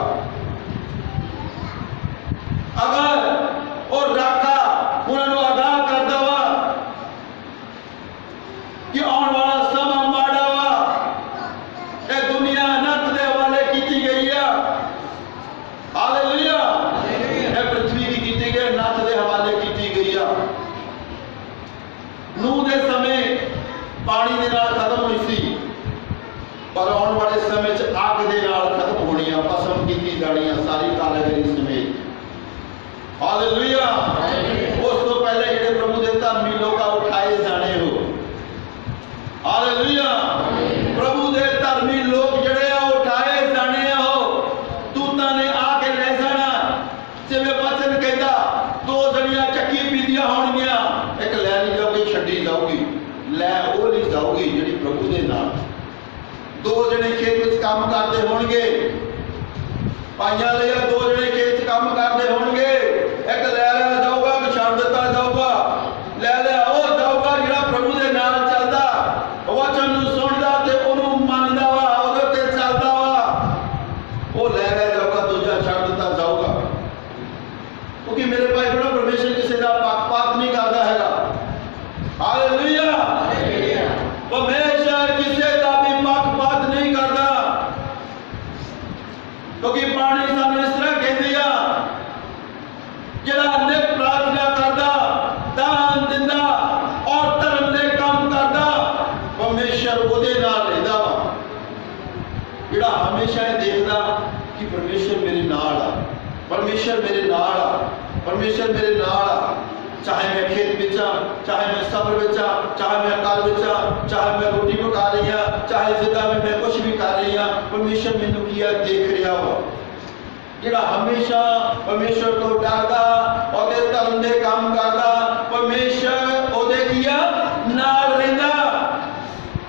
अगर और राखा उन्होंने आगाह करता वा कि आने वाला समा माड़ा वा, ये दुनिया अनंत दे हवाले की गई है, हालेलुया, ये पृथ्वी की गई अनंत दे हवाले की गई है। नूह दे समय पानी दे नाल खत्म हुई सी, पर आने वाले समय च अग दे नाल खत्म होनी, भस्म की जानी सारी कारागिरी समेत, हालेलुया। उस तो पहले जेडे प्रभु दे धर्मी लोग उठाए जाने हो, हालेलुया, प्रभु दे धर्मी लोग जेडे उठाए जाने हो, दूतां ने आके ले जाना, जिवें वचन कहता दो जणियां चक्की पींदियां होणगियां, एक लै नहीं जाऊगी छड्डी जाऊगी, लै वो नहीं जाऊगी जेडी प्रभु दे नाल। दो जने खेत विच काम करते होणगे, पाइयां लिया दो जने खेत च काम करते होणगे, एक लै लिया जाऊगा कि छड्ड दिता जाऊगा, लै लिया वो जाऊगा जिहड़ा प्रभु दे नाल चलदा, वचन नूं सुणदा ते ओनूं मनदा वा, ओहदे ते चलदा वा, वो लै लिया जाऊगा, दूजा छड्ड दिता जाऊगा। क्योंकि मेरे भाई बड़ा परमेश्वर किसी का पक्षपात नहीं करता हैगा, हालेलुया, परमेश्वर किसी का भी पक्षपात नहीं करता, क्योंकि पानी सानू इस तरह कहती है जिहड़ा नित प्रार्थना करदा, दान दिंदा और धर्म दे काम करदा, परमेश्वर ओहदे नाल रहिंदा वा। जिहड़ा हमेशा ये देखदा कि परमेश्वर मेरे नाल आ, परमेश्वर मेरे नाल आ, परमेश्वर मेरे नाल आ, चाहे मैं खेत विच आ, चाहे मैं सफर विच आ, चाहे मैं घर विच आ, चाहे मैं रोटी पका रही हाँ, चाहे जिदा में मैं कुछ भी कर रही हाँ, परमेश्वर मैनूं की देख रहा हो। जिहड़ा हमेशा परमेश्वर तो डरदा और धर्म दे काम करदा, परमेश्वर ओहदे किया नाल रहिंदा,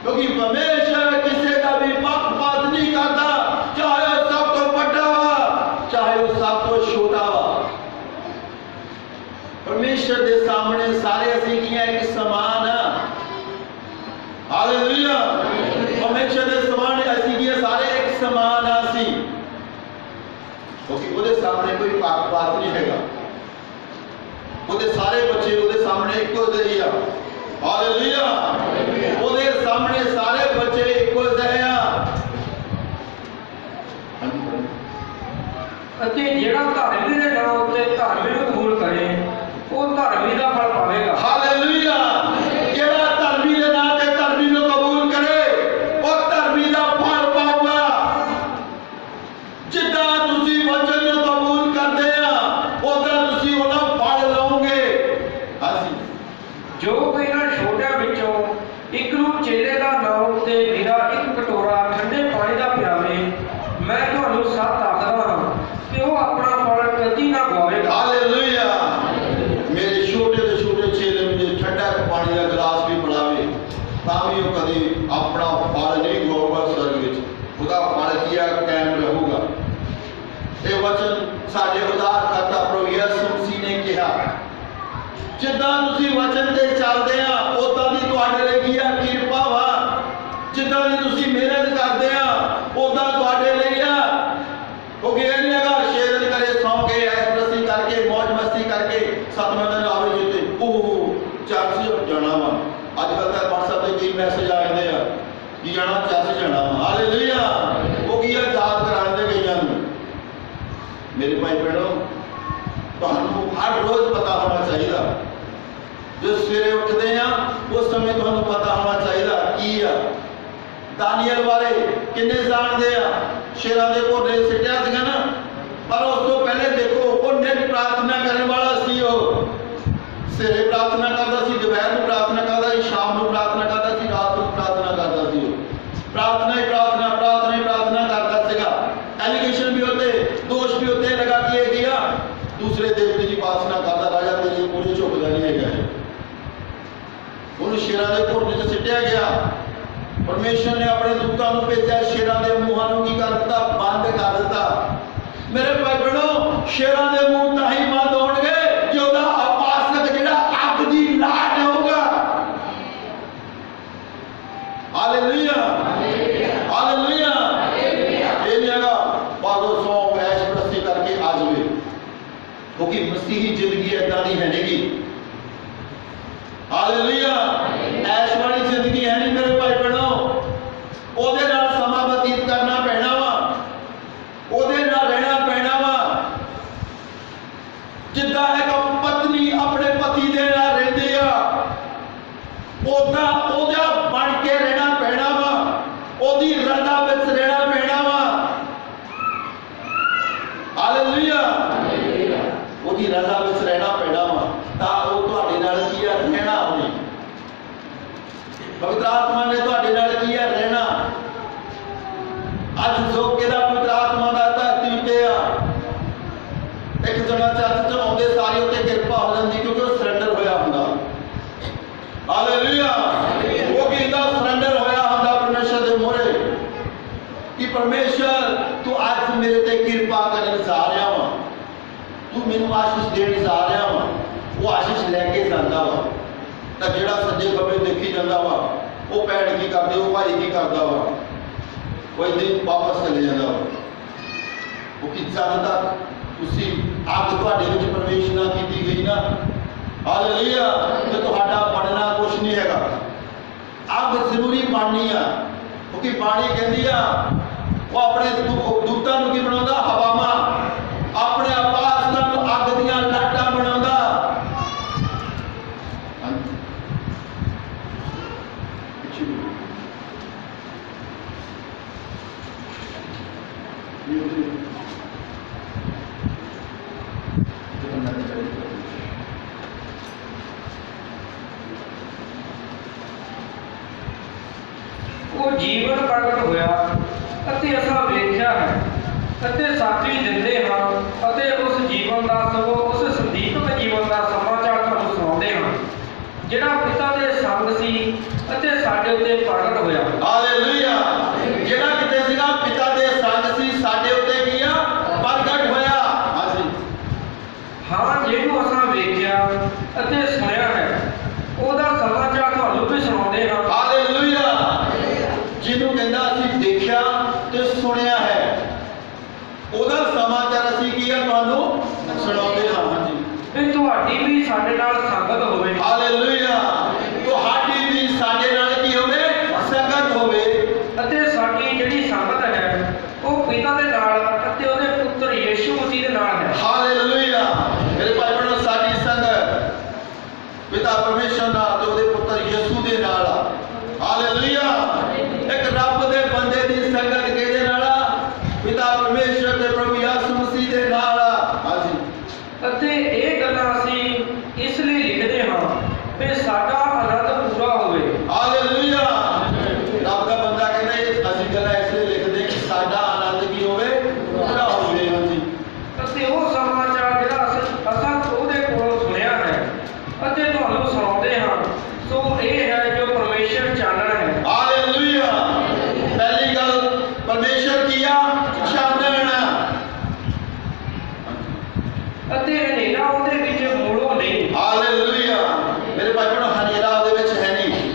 क्योंकि परमेश्वर किसी का भी पक्षपात नहीं करता, चाहे वह सब तो बड़ा वा, चाहे वह सब तो छोटा वा। परमेश्वर दे सामने सारे असीं किया एक समान आ, हालेलुया, परमेश्वर दे सामने असीं किया सारे एक समान आ सी, क्योंकि ਉਹਦੇ सामने कोई पक्षपात नहीं हैगा, ਉਹਦੇ सारे बच्चे ਉਹਦੇ सामने ਇੱਕੋ ਜਿਹੇ ਆ, हालेलुया, ਉਹਦੇ सामने सारे बच्चे ਇੱਕੋ ਜਿਹੇ ਆ। ਅਤੇ ਜਿਹੜਾ ਧਰਮੀ ਦੇ ਨਾਂ ਉੱਤੇ ਧਰਮੀ ਨੂੰ ਕਬੂਲ ਕਰੇ ਉਹ ਧਰਮੀ ਦਾ ਫਲ ਪਾਵੇਗਾ, हालेलुया, ਜਿਹੜਾ ਧਰਮੀ ਦੇ ਨਾਂ ਤੇ ਧਰਮੀ ਨੂੰ ਕਬੂਲ ਕਰੇ ਉਹ ਧਰਮੀ ਦਾ ਫਲ ਪਾਊਗਾ। ਜਿੱਦਾਂ ਤੁਸੀਂ ਵਚਨ ਨੂੰ ਕਬੂਲ ਕਰਦੇ ਆ ਉਦਾਂ ਤੁਸੀਂ ਉਹਦਾ ਫਲ ਲਓਗੇ। ਅਸੀਂ ਜੋ ਕੋਈ ਇਹਨਾਂ ਛੋਟਿਆਂ ਵਿੱਚੋਂ ਇੱਕ ਨੂੰ ਚੇਲੇ ਦਾ ਨਾਂ ਉੱਤੇ ਮੇਰਾ ਇੱਕ ਕਟੋਰਾ ਠੰਡੇ ਪਾਣੀ ਦਾ ਪਿਆਵੇ, ਮੈਂ ਤੁਹਾਨੂੰ ਸੱਚ ਆਖਦਾ ਹਾਂ ਕਿ ਉਹ ਆਪਣਾ ਫਲ ਕਦੀ ਨਾ ਗਵਾਵੇਗਾ। हालेलुया, मेरे छोटे से छोटे चेले मुझे ठंडा पानी का गिलास भी पिलावे तां भी वो कभी अपना फल नहीं गवाऊगा, स्वर्ग विच ਉਹਦਾ फल किया कायम रहूगा। ये वचन साडे उद्धारकर्ता प्रभु यीशु मसीह ने कहा, जिद्दां तुसीं वचन ते चलदे आ उदां दी तुहाडे लई की किरपा वा, जिद्दां दी तुसीं मेहनत करदे आ उदां तुहाडे लई आ, क्योंकि ये नहीं हैगा 6 दिन करे सौ के ऐश मस्ती करके मौज मस्ती करके 7वें दिन आवे जिते चर्च जाना वा। अजकल तो व्हाट्सएप ते कई मैसेज आ जाते हैं कि जाना चर्च जाना वा, हालेलुया, वो की याद कराते कईयां नूं। मेरे भाई बहनों, तुहानूं हर रोज पता होना चाहिए, जो सवेरे उठते हैं उस समय तुहानूं पता होना चाहिए की आ। दानियल बारे किन्ने जानते आ, शेरां दे घोड़े सिटिया सीगा ना, पर उस तो पहले देखो वो नित प्रार्थना करने वाला सी, सवेरे प्रार्थना करता सी, दोपहर में प्रार्थना करता सी, शाम में प्रार्थना करता सी, रात में प्रार्थना करता सी, प्रार्थना ही प्रार्थना प्रार्थना ही प्रार्थना करता सीगा। एलिगेशन भी होते 2 शेरां दे मुंह तां ही बंद होणगे जे ओहदा उपासक जिहड़ा अग दी लाट होगा। Hallelujah hallelujah. ये नहीं हैगा बादो सौ ऐश प्रस्ती करके आ जाए, क्योंकि मसीही जिंदगी ऐसा नहीं है नहीं। हालेलुया। ऐश वाली जिंदगी है नहीं मेरे भाई बहनों। ओहदे नाल समा बतीत करना पैना वा, ओहदे नाल रहना पैना वा। जिद्दां एक पत्नी अपने पति दे नाल रहिंदी आ, ओदा ओहदा बन के रहना पैना वा, ओहदी रज़ा विच रहना पैना वा। हालेलुया। ओहदी रज़ा विच रहना पैना वा, तां ओह तुहाडे नाल की है रहना। होनी पवित्र आत्मा ने तुहाडे नाल की है रहना। अज जोके दा पवित्र आत्मा दा धरती ते आ। एक जना चर्च च आउंदे सारे उत्ते किरपा हो जांदी, क्योंकि वो सरैंडर होया हुंदा। हालेलुया। वो कहंदा सरैंडर होया हुंदा परमेश्वर दे मोहरे कि परमेश्वर तू अज मेरे ते किरपा करन जा रहा वा, तू मैनू आशीष देण जा रहा वा। वो आशीष लैके जांदा वा, तां जिहड़ा सज्जे खब्बे देखी जांदा वा वो भैण की करदे, वो भाई की करदा वा, वो दिन वापस चले जांदा वा। वो कि जद तक तुसी अग तुहाडे विच प्रवेश ना कीती गई ना, हालेलुया, ते तुहाडा बनना कुछ नहीं हैगा। अग जरूरी बननी आ, क्योंकि बाणी कहंदी आ वो अपने दूतां नूं की बनाउंदा हवावां, अपने उपासकां नूं अग दीयां लाटां बनाउंदा। वो जीवन प्रगट होया अते असां वेख्या है अते साखी दिंदे हां अते उस जीवन दा सगों उस संदीपक जीवन दा समाचार तुहानूं सुणाउंदे हां जिहड़ा पिता दे संग सी अते साडे उत्ते प्रगट होया। हालेलुया। जिहड़ा किते सीगा पिता दे संग सी, साडे उत्ते कीया प्रगट होया। हां जी हां, जिहनूं असां वेख्या अते सुणिया है ਉਹਦਾ समाचार ਤੁਹਾਨੂੰ ਵੀ ਸੁਣਾਉਂਦੇ ਹਾਂ। हालेलुया। ਜਿਹਨੂੰ ਕਹਿੰਦਾ ਅਸੀਂ ਦੇਖਿਆ ਤੇ ਸੁਣਿਆ ਹੈ, ਉਹਦਾ ਸਮਾਚਾਰ ਅਸੀਂ ਕੀ ਆ ਤੁਹਾਨੂੰ ਸੁਣਾਉਂਦੇ ਹਾਂ। ਹਾਂਜੀ, ਵੀ ਤੁਹਾਡੀ ਵੀ ਸਾਡੇ ਨਾਲ ਸੰਗਤ ਹੋਵੇ। ਹਾਲੇਲੂਇਆ। ਤੁਹਾਡੀ ਵੀ ਸਾਡੇ ਨਾਲ ਕੀ ਹੋਵੇ? ਸੰਗਤ ਹੋਵੇ। ਅਤੇ ਸਾਡੀ ਜਿਹੜੀ ਸੰਗਤ ਹੈ ਉਹ ਪਿਤਾ ਦੇ ਨਾਲ ਅਤੇ ਉਹਦੇ ਪੁੱਤਰ ਯਿਸੂ ਮਸੀਹ ਦੇ ਨਾਲ ਹੈ। ਹਾਲੇਲੂਇਆ। ਮੇਰੇ ਭਾਈ ਭੈਣੋ, ਸਾਡੀ ਸੰਗਤ पिता परमेश्वर नाल ते ओहदे पुत्र यीशु दे नाल आ। हालेलुया। एक रब दे बंदे दी संगत किहदे नाल आ? पिता परमेश्वर ते प्रभु यीशु मसीह दे नाल आ। हां जी। ਅਤੇ ਇਹ ਗੱਲਾਂ ਅਸੀਂ ਇਸ ਲਈ ਲਿਖਦੇ ਹਾਂ ਕਿ ਸਾਡਾ ਆਨੰਦ ਪੂਰਾ ਹੋਵੇ। हालेलुया। रब दा बंदा कहंदा ਇਹ ਅਸੀਂ ਗੱਲਾਂ ਇਸ ਲਈ ਲਿਖਦੇ ਕਿ ਸਾਡਾ ਆਨੰਦ ਕੀ ਹੋਵੇ? ਪੂਰਾ ਹੋਵੇ। ਹਾਂ ਜੀ। ਅਤੇ ਉਹ ਸਮਾਚਾਰ ਜਿਹੜਾ ਅਸਾਂ ਉਹਦੇ ਕੋਲੋਂ ਸੁਣਿਆ ਹੈ ਅਤੇ ਤੁਹਾਨੂੰ ਸੁਣਾਉਂਦੇ ਹਾਂ, ਸੋ ਇਹ ਹੈ ਜੋ ਪਰਮੇਸ਼ਰ ਚਾਨਣ ਹੈ। हालेलुया। पहली गल परमेश्वर किया चानण, ਅਤੇ ਹਨੇਰਾ ਉਹਦੇ ਵਿੱਚ ਮੋੜੋ ਨਹੀਂ। हालेलुया। मेरे भाई बहनों, हनेरा ਉਹਦੇ ਵਿੱਚ ਹੈ ਨਹੀਂ।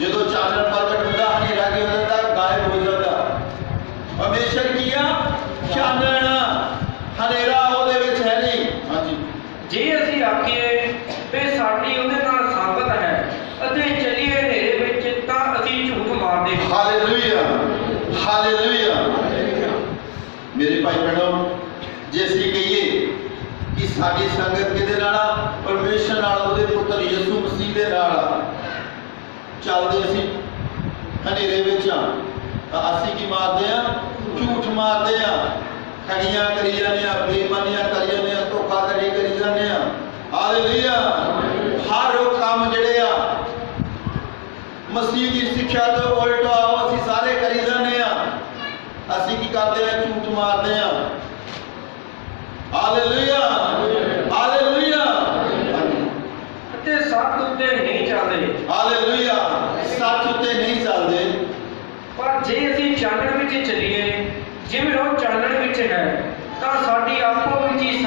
ਜਦੋਂ ਚਾਨਣ ਪ੍ਰਗਟ ਹੁੰਦਾ, ਹਨੇਰਾ ਕੀ ਹੋ ਜਾਂਦਾ? ਗਾਇਬ ਹੋ ਜਾਂਦਾ। परमेश्वर किया चानਣ, ਹਨੇਰਾ ਉਹਦੇ ਵਿੱਚ ਹੈ ਨਹੀਂ। ਹਾਂਜੀ। ਜੇ ਅਸੀਂ ਆਖੀਏ ਵੀ ਸਾਡੀ ਉਹਦੇ ਨਾਲ ਸੰਗਤ ਹੈ ਅਤੇ ਚੱਲੀਏ ਹਨੇਰੇ ਵਿੱਚ ਤਾਂ ਅਸੀਂ ਝੂਠ ਮਾਰਦੇ ਹਾਂ। Hallelujah hallelujah. मेरे भाई बहनों, जे ਅਸੀਂ ਕਹੀਏ ਕਿ ਸਾਡੀ ਸੰਗਤ ਕਿਹਦੇ ਨਾਲ ਆ? ਪਰਮੇਸ਼ਰ ਨਾਲ, ਉਹਦੇ ਪੁੱਤਰ ਯਿਸੂ ਮਸੀਹ ਦੇ ਨਾਲ ਆ। ਚੱਲਦੇ ਅਸੀਂ ਹਨੇਰੇ ਵਿੱਚ ਆ ਤਾਂ ਅਸੀਂ ਕੀ ਮਾਰਦੇ ਆ? ਝੂਠ ਮਾਰਦੇ ਆ, ਠਗੀਆਂ ਕਰੀ ਜਾਂਦੇ ਆ, ਬੇਈਮਾਨੀਆਂ ਕਰੀ ਜਾਂਦੇ ਆ, ਧੋਖਾਧੜੀ ਕਰੀ ਜਾਂਦੇ ਆ। ਹਾਲੇਲੂਇਆ। ਹਰ ਉਹ ਕੰਮ ਜਿਹੜੇ ਆ ਮਸੀਹ ਦੀ ਸਿੱਖਿਆ ਤੋਂ ਉਲਟ ਆ, ਉਹ ਅਸੀਂ ਸਾਰੇ ਕਰੀ ਜਾਂਦੇ ਆ। ਅਸੀਂ ਕੀ ਕਰਦੇ ਆ? ਝੂਠ ਮਾਰਦੇ ਆ। Hallelujah hallelujah. ਅਤੇ ਸੱਚ ਉੱਤੇ ਨਹੀਂ ਚੱਲਦੇ। ਹਾਲੇਲੂਇਆ। ਸੱਚ ਉੱਤੇ ਨਹੀਂ ਚੱਲਦੇ। ਪਰ ਜੇ ਅਸੀਂ ਚਾਨਣ ਵਿੱਚ ਚੱਲੀਏ ਜਿਵੇਂ ਉਹ ਚਾਨਣ ਵਿੱਚ ਹੈ ਤਾਂ ਸਾਡੀ ਆਪੋ ਵਿੱਚ ਹੀ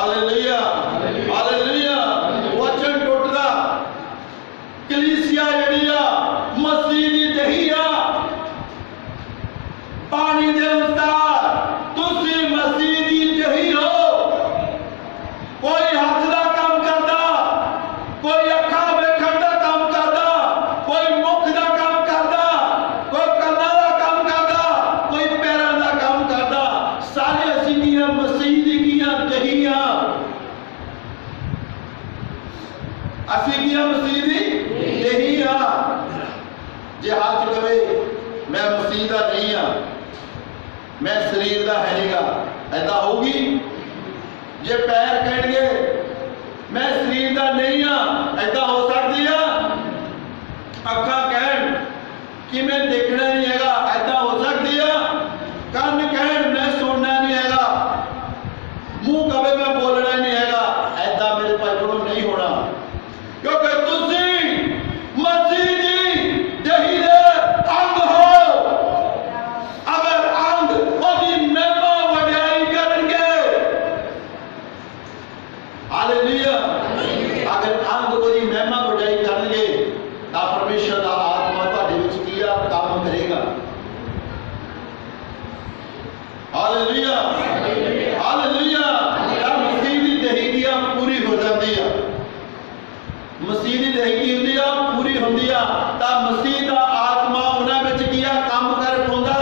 हालेलुया हालेलुया। वचन टुटदा कलीसिया जिहड़ी आ मसीह दी दही आ पानी दे अनुसार तुसी मसीह दी दही हो। कोई हाथ दा काम करदा, कोई अखां वेखण दा काम करदा, कोई मुख दा काम करदा, कोई कंनां दा काम करदा, कोई पैरां दा काम करदा। सारे असीं कीआं मसीह दी कीआं दही आ। असीं कीआं मसीह दी दही आ। जे हाथ कहे मैं मसीह दा नहीं आ, मैं शरीर दा है नहींगा, ऐसा होगी। जे पैर कहणगे मैं शरीर दा नहीं हाँ, ऐसा हो सकती है। अखां कहण कि मैं देखना नहीं हैगा, ऐसा हो सकती है। कंन कहण मैं सुनना नहीं हैगा, मुंह कहे मैं बोलना नहीं हैगा, ऐसा मेरे भाइयों नहीं होना। क्योंकि तुसी मसीह दी दही दे अंग हो। अगर अंग ओदी महिमा वड्याई करनगे, हालेलुया, अगर अंग ओदी महिमा वड्याई करनगे तां परमेश्वर दा आत्मा तुहाडे विच की आ काम करेगा। Hallelujah hallelujah. तां मसीह दी दही की पूरी हो जाती है। मसीह दी दही की हुंदी आ पूरी हुंदी आ तां मसीह दा आत्मा उन्हां विच की आ काम कर पाउंदा।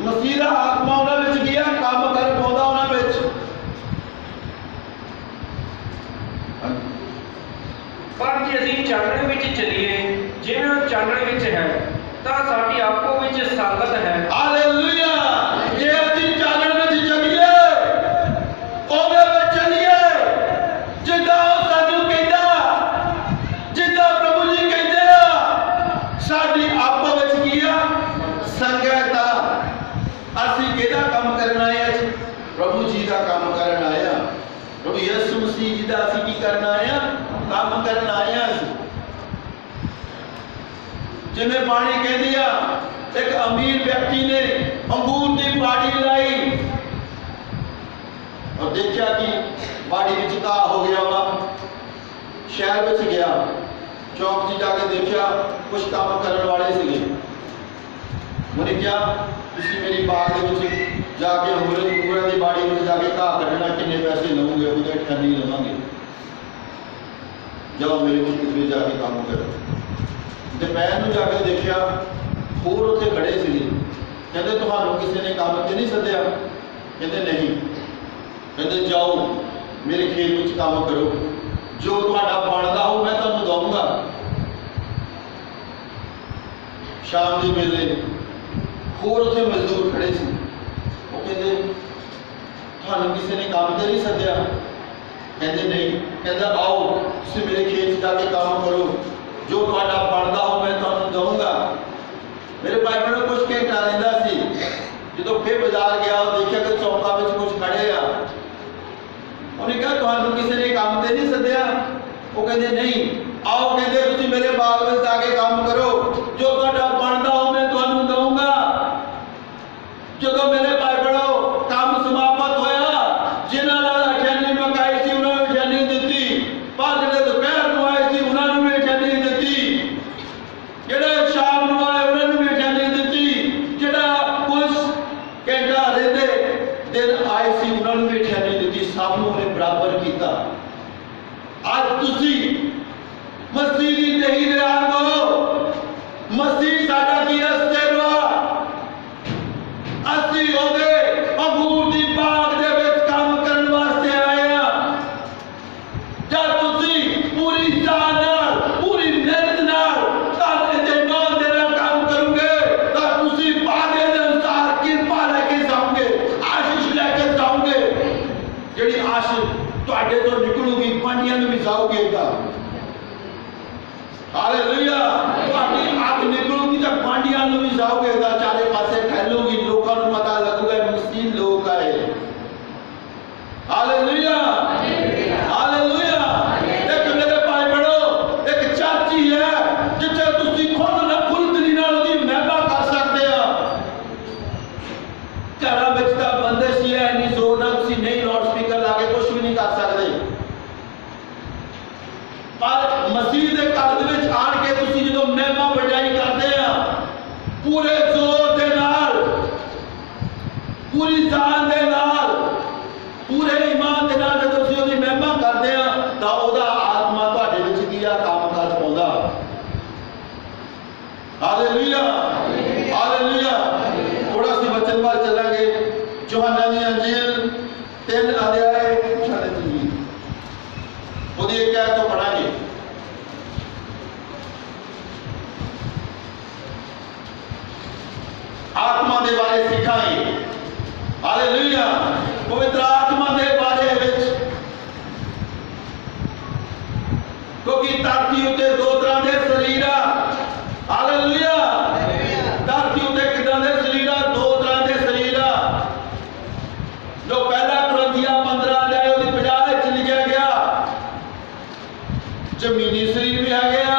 मसीह दा आत्मा उन्हां विच की आ काम कर पाउंदा उन्हां विच। पर जे ਅਸੀਂ ਚਾਨਣ ਵਿੱਚ ਚੱਲੀਏ ਜਿਵੇਂ ਉਹ ਚਾਨਣ ਵਿੱਚ ਹੈ ਤਾਂ ਸਾਡੀ ਆਪੋ ਵਿੱਚ ਸੰਗਤ ਹੈ। हालेलुया। जे असीं चानण विच चलीए, ओहदे विच चलीए जिद्दां ओह सानूं कहंदा, जिद्दां प्रभु जी कहंदे आ, साडी आपो विच की आ संगत आ। असीं किहदा काम करन आए आ? प्रभु जी दा काम करन आए आ। प्रभु यीशु मसीह जी दा असीं की करन आए आ? काम करन आए आ। जिवें बाणी कहदी आ, एक अमीर व्यक्ति ने अंगूर की बाड़ी लाई और देखा कि बाड़ी में घाह हो गया वा। शहर में गया, चौक च जाके देखा कुछ काम करने वाले सीगे। उन्हें क्या तुसीं मेरी बाग दे विच जाके अंगूरां दी बाड़ी में जाके घाह कढ़ना, किन्ने पैसे लवोगे? ਉਹਦੇ ठंडी लवांगे, जाओ मेरे को किसी जाके काम करो। दोपहर में जाके देखा होर उत्थे खड़े सी। कहते तुहानूं किसी ने काम ते नहीं सद्दिया? कहते नहीं। कहते जाओ मेरे खेत में काम करो, जो तुहाडा बनदा हो मैं तुहानूं दूंगा। शाम के वेले होर उत्थे मजदूर खड़े सी। वो कहते तुहानूं किसी ने काम ते नहीं सद्दिया? कहते नहीं। कहता आओ तुसीं मेरे खेत जाके काम करो, जो तुहाडा बनदा हो मैं तुहानूं दूंगा। मेरे भाई बहनों कुछ घंटा रहिंदा सी, जो फिर बाजार गया देखा कि चौका में कुछ खड़े आ। उन्हें कहा तुहानूं किसी ने काम ते नहीं सद्दिया? वो कहते नहीं। आओ कहते तुसीं मेरे बाग में जाके काम करो, जो तुहाडा बनदा हो मैं तुहानूं दूंगा। जदों मेरे भाई बहनों काम समाप्त होया, जिन्हां नाल अठैनी मकाई सी उन्हां नूं अठैनी दित्ती, पर जिहड़े दोपहर नूं आए सी उन्हां नूं भी अठैनी दित्ती, जिहड़े शाम नूं आए उन्हां नूं भी अठैनी दित्ती, जिहड़ा कुछ घंटा रहिंदे दिन आए सी उन्हां नूं भी अठैनी दित्ती। सब नूं उन्हें बराबर कीता। अज तुसीं मसीह दी दही दे अंग हो। मसीह साडा की अस्तित्व, असीं ओहदे अंगूर दी बाग दे विच काम करन वास्ते आए आ। जद तुसीं पूरी जान नाल, पूरी मेहनत नाल, तन ते मान दे नाल काम करोगे तां तुसीं वादे दे अनुसार किरपा लैके जाओगे, आशीष लैके जाओगे। जिहड़ी आशीष तुहाडे तो निकलूगी पांडियां नूं भी जाओगे। हालेलुया। तुहाडी अग निकलूगी तां पांडियां नूं भी जाओगे, तां चारे पासे फैलूगी, लोकां नूं पता लगूगा मसीह लोक आए। Hallelujah hallelujah. एक मेरे भाई बहनों एक चाची है जिथे तुसीं खुद ना खुद दिली नाल ओहदी महिमा कर सकदे आ। घरां विच तां बंदिश ही है, इन्नी जोर पूरी जान दे नाल पूरे ईमान दे नाल जदों असीं ओहदी महिमा करदे हां तां ओहदा आत्मा तुहाडे विच की आ काम कर पाउंदा। Hallelujah hallelujah. थोड़ा सी वचन वाल चलांगे। यूहन्ना दी अंजील 3 अध्याय ओहदी एक आयत तो पढ़ांगे। आत्मा दे बारे सिखाएंगे। हालेलुया। पवित्र आत्मा दे बारे विच क्योंकि धरती उत्ते 2 तरह के शरीर आ। हालेलुया। धरती उत्ते किदां दे शरीर आ? 2 तरह के शरीर आ। जो पहला कुरिन्थियां 15 अध्याय ओहदी 50 च लिखा गया जमीनी शरीर भी है गया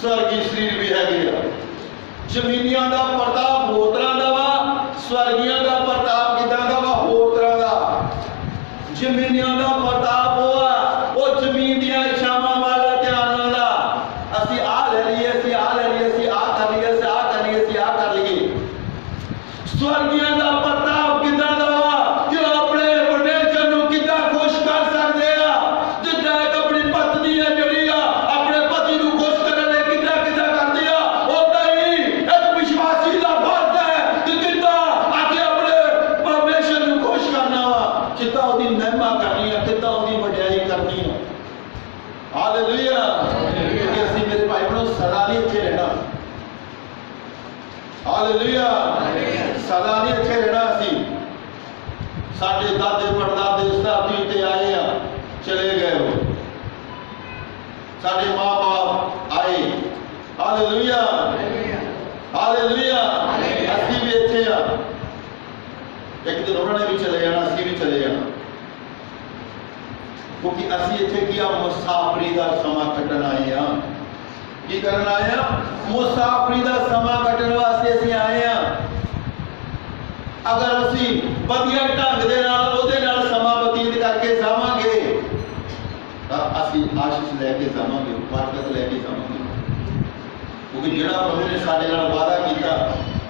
स्वर्गीय शरीर भी है गया। जमीनियां दा प्रताप होर तरह दा वा स्वर्गियां दा प्रताप किदां दा वा होर तरह दा। जमीनियां दा प्रताप होआ ओ जमीन दियां इच्छावां वाल ध्यान लांदा। असीं आ ले लईए असीं आ ले लईए असीं आ कर लईए असीं आ कर लईए असीं आ कर लईए। स्वर्गियां दा प्रताप किदां दा वा कि अपने परमेश्वर नूं किदां खुश कर सकदे आ। जिद्दां एक अपनी पत्नी है जिहड़ी आ अपने पति नूं खुश करन लई किदां किदां करदी आ उदां ही एक विश्वासी दा फर्ज है कि किदां असीं अपने परमेश्वर नूं खुश करना वा किदां ओहदी महिमा करनी है किदां ओहदी वडियाई करनी है। हालेलुया। क्योंकि असीं मेरे भाई बहनों सदा नहीं इत्थे रहना। हालेलुया। सदा नहीं इत्थे रहना। असीं साडे दादे परदादे इस धरती उत्ते आए आ चले गए हो। साडे माँ बाप आए। Hallelujah hallelujah. असीं भी इत्थे आ। एक दिन उन्होंने भी चले जाना असीं भी चले जाना क्योंकि असीं इत्थे की मुसाफरी का समा कट्टन आए हैं। की करन आए हैं? मुसाफरी का समा कट्टन वास्ते असीं आए हैं। अगर असीं वधिया ढंग दे नाल ओहदे नाल समा बतीत करके जावांगे तां असीं आशीष लैके जावांगे बरकत लैके जावांगे। क्योंकि जिहड़ा प्रभु ने साडे नाल वादा कीता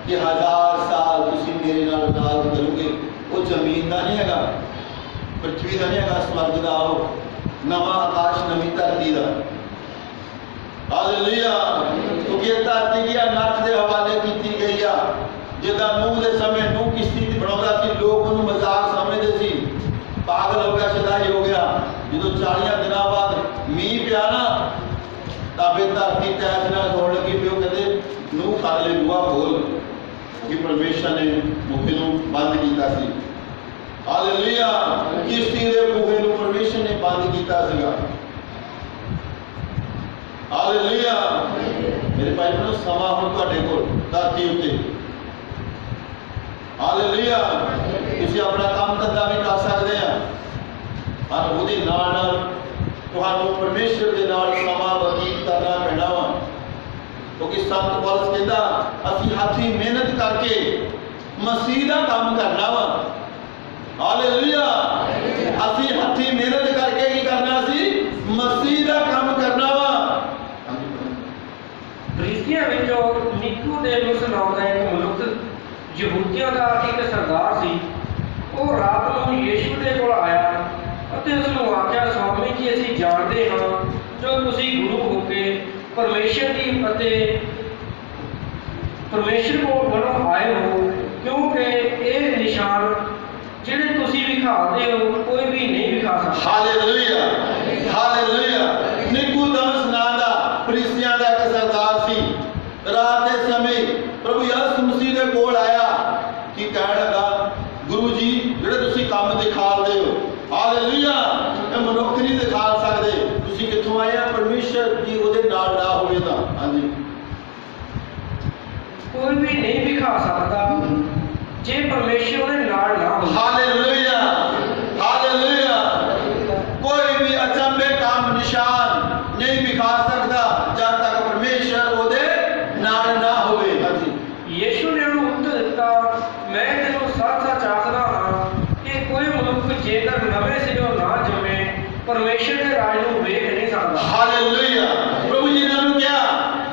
कि 1000 साल तुसीं मेरे नाल राज करोगे वो जमीन का नहीं हैगा पृथ्वी का नहीं हैगा स्वर्ग का आओ नवा आकाश नवी धरती का। हालेलुया। क्योंकि धरती की नर्थ के हवाले की गई आ। जिदा नूह के समय नूह किश्ती बनाता सी लोग उन्होंने मजाक समझते सी पागल हो गया शदाई हो गया। जो 40 दिनों बाद मीह पिया ना तब धरती तैस नाल होण लगी पिओ कहते नूह कर ले बुआ बोल कि परमेश्वर ने मुखे नूं बंद कीता सी। हालेलुया। किश्ती दे बूहे नूं परमेश्वर ने बंद कीता सीगा। हालेलुया। मेरे भाई बहनों समा हुण तुहाडे कोल धरती उत्ते। हालेलुया। तुसीं अपना काम धंधा भी कर सकदे आ पर उहदे नाल नाल तुहानूं परमेश्वर दे नाल समा बतीत करना पैना वा। क्योंकि संत पौलुस कहंदा असीं हੱਥੀਂ मेहनत करके मसीह दा काम करना वा। हालेलुया। असीं हੱਥੀਂ मेहनत करके की करना सी मसीह दा काम करना वा। फरीसियां विचों निकोदेमुस नाम दा एक मनुख यहूदियों का एक सरदार सी। वो रात नूं यीशु दे कोल आया ਅਤੇ ਉਸ ਨੂੰ ਆਖਿਆ स्वामी जी ਅਸੀਂ ਜਾਣਦੇ ਹਾਂ ਜੋ ਤੁਸੀਂ ਗੁਰੂ ਹੋ ਕੇ परमेश्वर की ਅਤੇ परमेश्वर ਕੋਲ ਵੱਲੋਂ ਆਏ ਹੋ क्योंकि ਇਹ ਨਿਸ਼ਾਨ ਜਿਹੜੇ ਤੁਸੀਂ ਵਿਖਾਉਂਦੇ ਹੋ ਕੋਈ ਵੀ ਨਹੀਂ ਵਿਖਾ ਸਕਦਾ। Hallelujah hallelujah. निकोदेमुस नाम दा फरीसियां दा एक सरदार सी। रात के समय प्रभु यीशु मसीह दे कोल आया कि कहण लगा गुरु जी ਜਿਹੜੇ ਤੁਸੀਂ ਕੰਮ ਦਿਖਾਉਂਦੇ ਹੋ हालेलुया ਇਹ ਮਨੁੱਖ ਨਹੀਂ ਦਿਖਾ ਸਕਦੇ ਤੁਸੀਂ ਕਿੱਥੋਂ ਆਏ ਆ परमेश्वर जी ਉਹਦੇ ਨਾਲ ਨਾ ਹੋਵੇ ਤਾਂ। ਹਾਂਜੀ कोई भी नहीं दिखा सकता जे परमेश्वर के नाल ना हो। Hallelujah hallelujah. कोई भी अचंभे काम निशान नहीं दिखा सकता जब तक परमेश्वर ਉਹਦੇ ਨਾਲ ना होवे। ਹਾਂਜੀ यीशु ने उन्हें उत्तर दिता मैं तेनों सच सच आखदा हां कि कोई मनुख जेकर नवे सिरों ना जमे परमेश्वर के राज ਨੂੰ ਵੇਖ नहीं सकता। हालेलुया। प्रभु जी ने कहा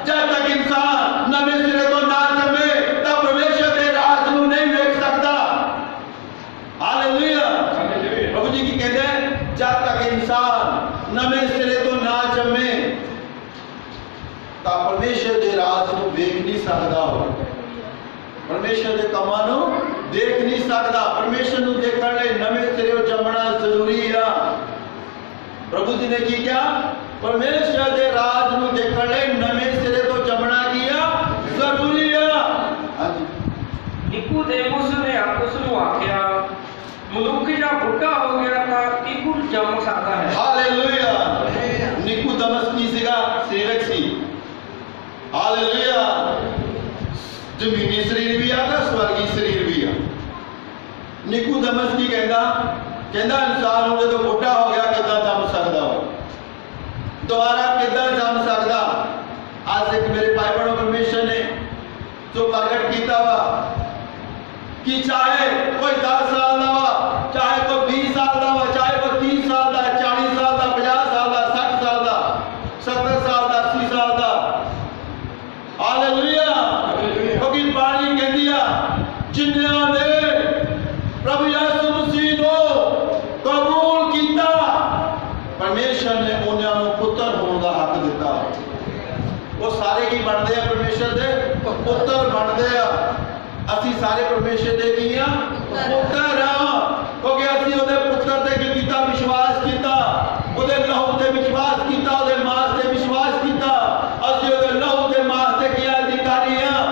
जब तक इंसान नवे सिरे तो ना जमे तब परमेश्वर के राज ਨੂੰ नहीं देख सकता। परमेश्वर के कामां नूं देख नहीं सकता। परमेश्वर नूं देखण लई नवें सिरों जमना जरूरी आ। प्रभु जी ने की क्या? परमेश्वर के राज नूं देखण लई नवें सिरे तो जमना की आ जरूरी आ। हाँ जी। निकोदेमुस ने उसनूं आख्या, मनुख जा बुढ़ा हो गया तां किहू जम सकदा है। हालेलुया। निकोदेमुस की सीगा? सरीरक सी। हालेलुया। जमीनी शरीर भी आ ते स्वर्गी शरीर भी आ। निकोदेमुस की कहंदा इंसान हूं जदों बुढ़ा हो गया किदां जम सकदा हो, दोबारा किदां जम सकदा? आज एक मेरे भाई बहनों परमेश्वर ने जो प्रगट किया वा कि चाहे कोई 10 साल का वा, चाहे कोई 20 साल का वा, चाहे कोई 30 साल का, 40 साल का, 50 साल का, 60 साल का, 70 साल का, 80 साल का। हालेलुया। क्योंकि बाणी कहती है जिन्होंने ने प्रभु यीशु मसीह को कबूल किया, परमेश्वर ने उन्होंने पुत्र होने का हक दिता। वो सारे की बनते हैं परमेश्वर के पुत्र बनते हैं। असी सारे परमेश्वर के की हाँ पुत्र हाँ, क्योंकि असी उहदे पुत्र ते की कीता? विश्वास किया, उहदे लहू ते विश्वास किया, उहदे मांस ते विश्वास किया। असी उहदे लहू ते मांस ते की अधिकारी हाँ।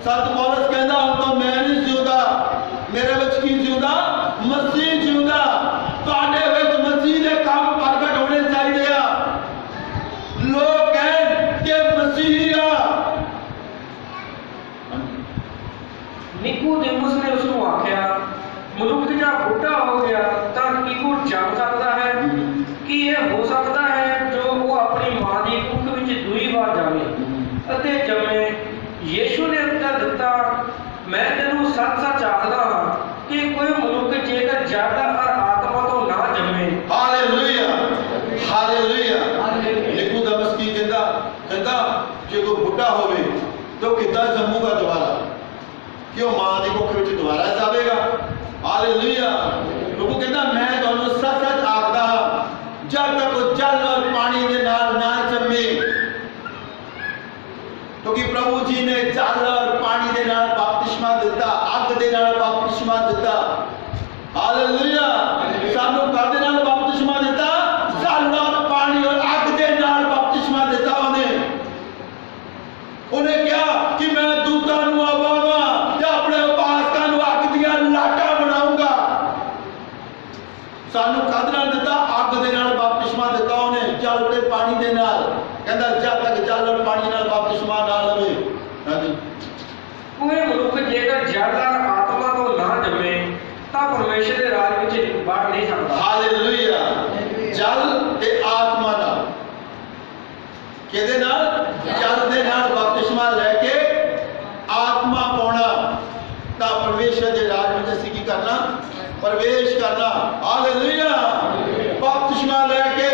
संत पौलुस कहंदा हुण तो मैं नहीं जिउंदा, मेरे विच की जिउंदा? मसीह जिउंदा। तुहाडे विच मसीह दे काम प्रगट होने चाहिए आ। लोग कहन कि मसीह आ। निकोदेमुस ने उसनूं आख्या, मनुख जा बुढ़ा हो गया तां किहू जम सकदा है? कि यह हो सकता है जो वो अपनी मां की कुख विच दूई बार जावे अते जमे? यीशु ने उत्तर दिता, मैं तेनू सच-सच आखदा हां कि कोई मनुख जेकर जड़ और आत्मा तो ना जमे। हालेलुया। हालेलुया। निकोदेमुस की कहंदा जे कोई बुढ़ा होवे तो किद्दां जम्मूगा दोबारा? क्यों मां की कुख विच दोबारा जावेगा? हालेलुया। प्रभु कहंदा मैं तुहानू सच-सच आखदा हां जब तक वो जल और पानी दे नाल ना जम्मे। क्योंकि प्रभु जी ने जल और पानी दे नाल बपतिस्मा दिता, अग दे नाल बपतिस्मा दिता। हालेलुया। सानू कादे नाल बपतिस्मा दिता? जल और पानी और अग दे नाल बपतिस्मा दिता। उन्हें क्या कि मैं दूतां नू आवावां ते अपने उपासकां नू अग दियां लाटां बनाऊंगा। सानू कादे नाल दिता? अग दे नाल बपतिस्मा दिता उन्हें, जल ते पानी दे नाल। कहंदा जब तक जल और पानी नाल बपतिस्मा ना लवे। हां जी। कोई मनुख जेकर जड़ और आत्मा तो ना जमे तां परमेश्वर के राज विच वड़ नहीं सकदा। हालेलुया। जल ते आत्मा नाल किहदे नाल? जल दे नाल बपतिस्मा लेके आत्मा पाउणा तां परमेश्वर के राज विच असीं की करना? प्रवेश करना। हालेलुया। बपतिस्मा लेके,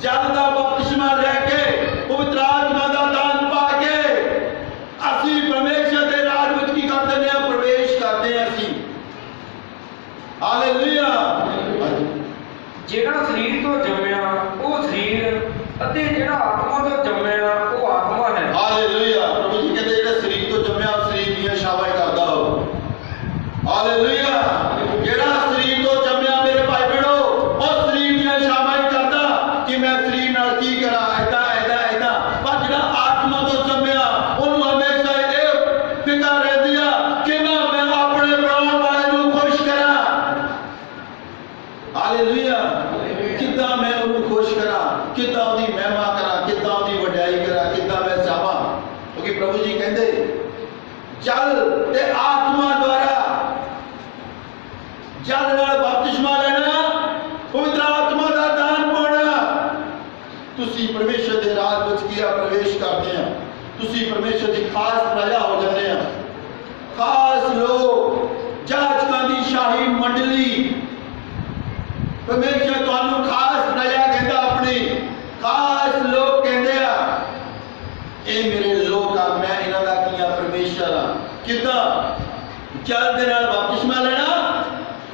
जल दा बपतिस्मा लेके, पवित्र आत्मा दा दान पाके असीं परमेश्वर के राज विच की करदे ने? प्रवेश करदे हां असीं। हालेलुया। जेड़ा शरीर तो जम्मिया वो शरीर अते जेड़ा आत्मा तो जम्मिया वो आत्मा है। हालेलुया। प्रभु जी कहते जेड़ा शरीर तो जम्मिया शरीर दी शाबाश करदा हो। हालेलुया। जेड़ा शरीर तो जम्मिया मेरे भाई बहनों उस शरीर दी शाबाश करदा कि मैं शरीर नाल की करा, ऐदा ऐदा ऐदा। पर जेड़ा आत्मा तो जम्मिया उन्होंने हमेशा ये फिक्र रहती है कि मैं अपने बनाने वाले नू खुश करा। हालेलुया। किद्दां मैं उन्हें खुश करा, किद्दां उहदी महिमा करा, किद्दां उहदी वड्याई करा, किद्दां मैं जावां। क्योंकि प्रभु जी कहंदे जल ते आत्मा द्वारा, जल नाल बपतिस्मा लेना, पवित्र आत्मा दा दान पाउणा, तुसी परमेश्वर दे राज विच किया प्रवेश करदे आ। तुसी परमेश्वर दी खास प्रजा हो जांदे आ, खास लोग, जाचकां दी शाही मंडली। परमेश्वर तुहानू खास प्रजा कहंदा, अपनी खास लोग कहंदे आ। ये मेरे लोग आ, मैं इन्हां दा किया परमेश्वर आ। किद्दां? जल दे नाल बपतिस्मा लेना,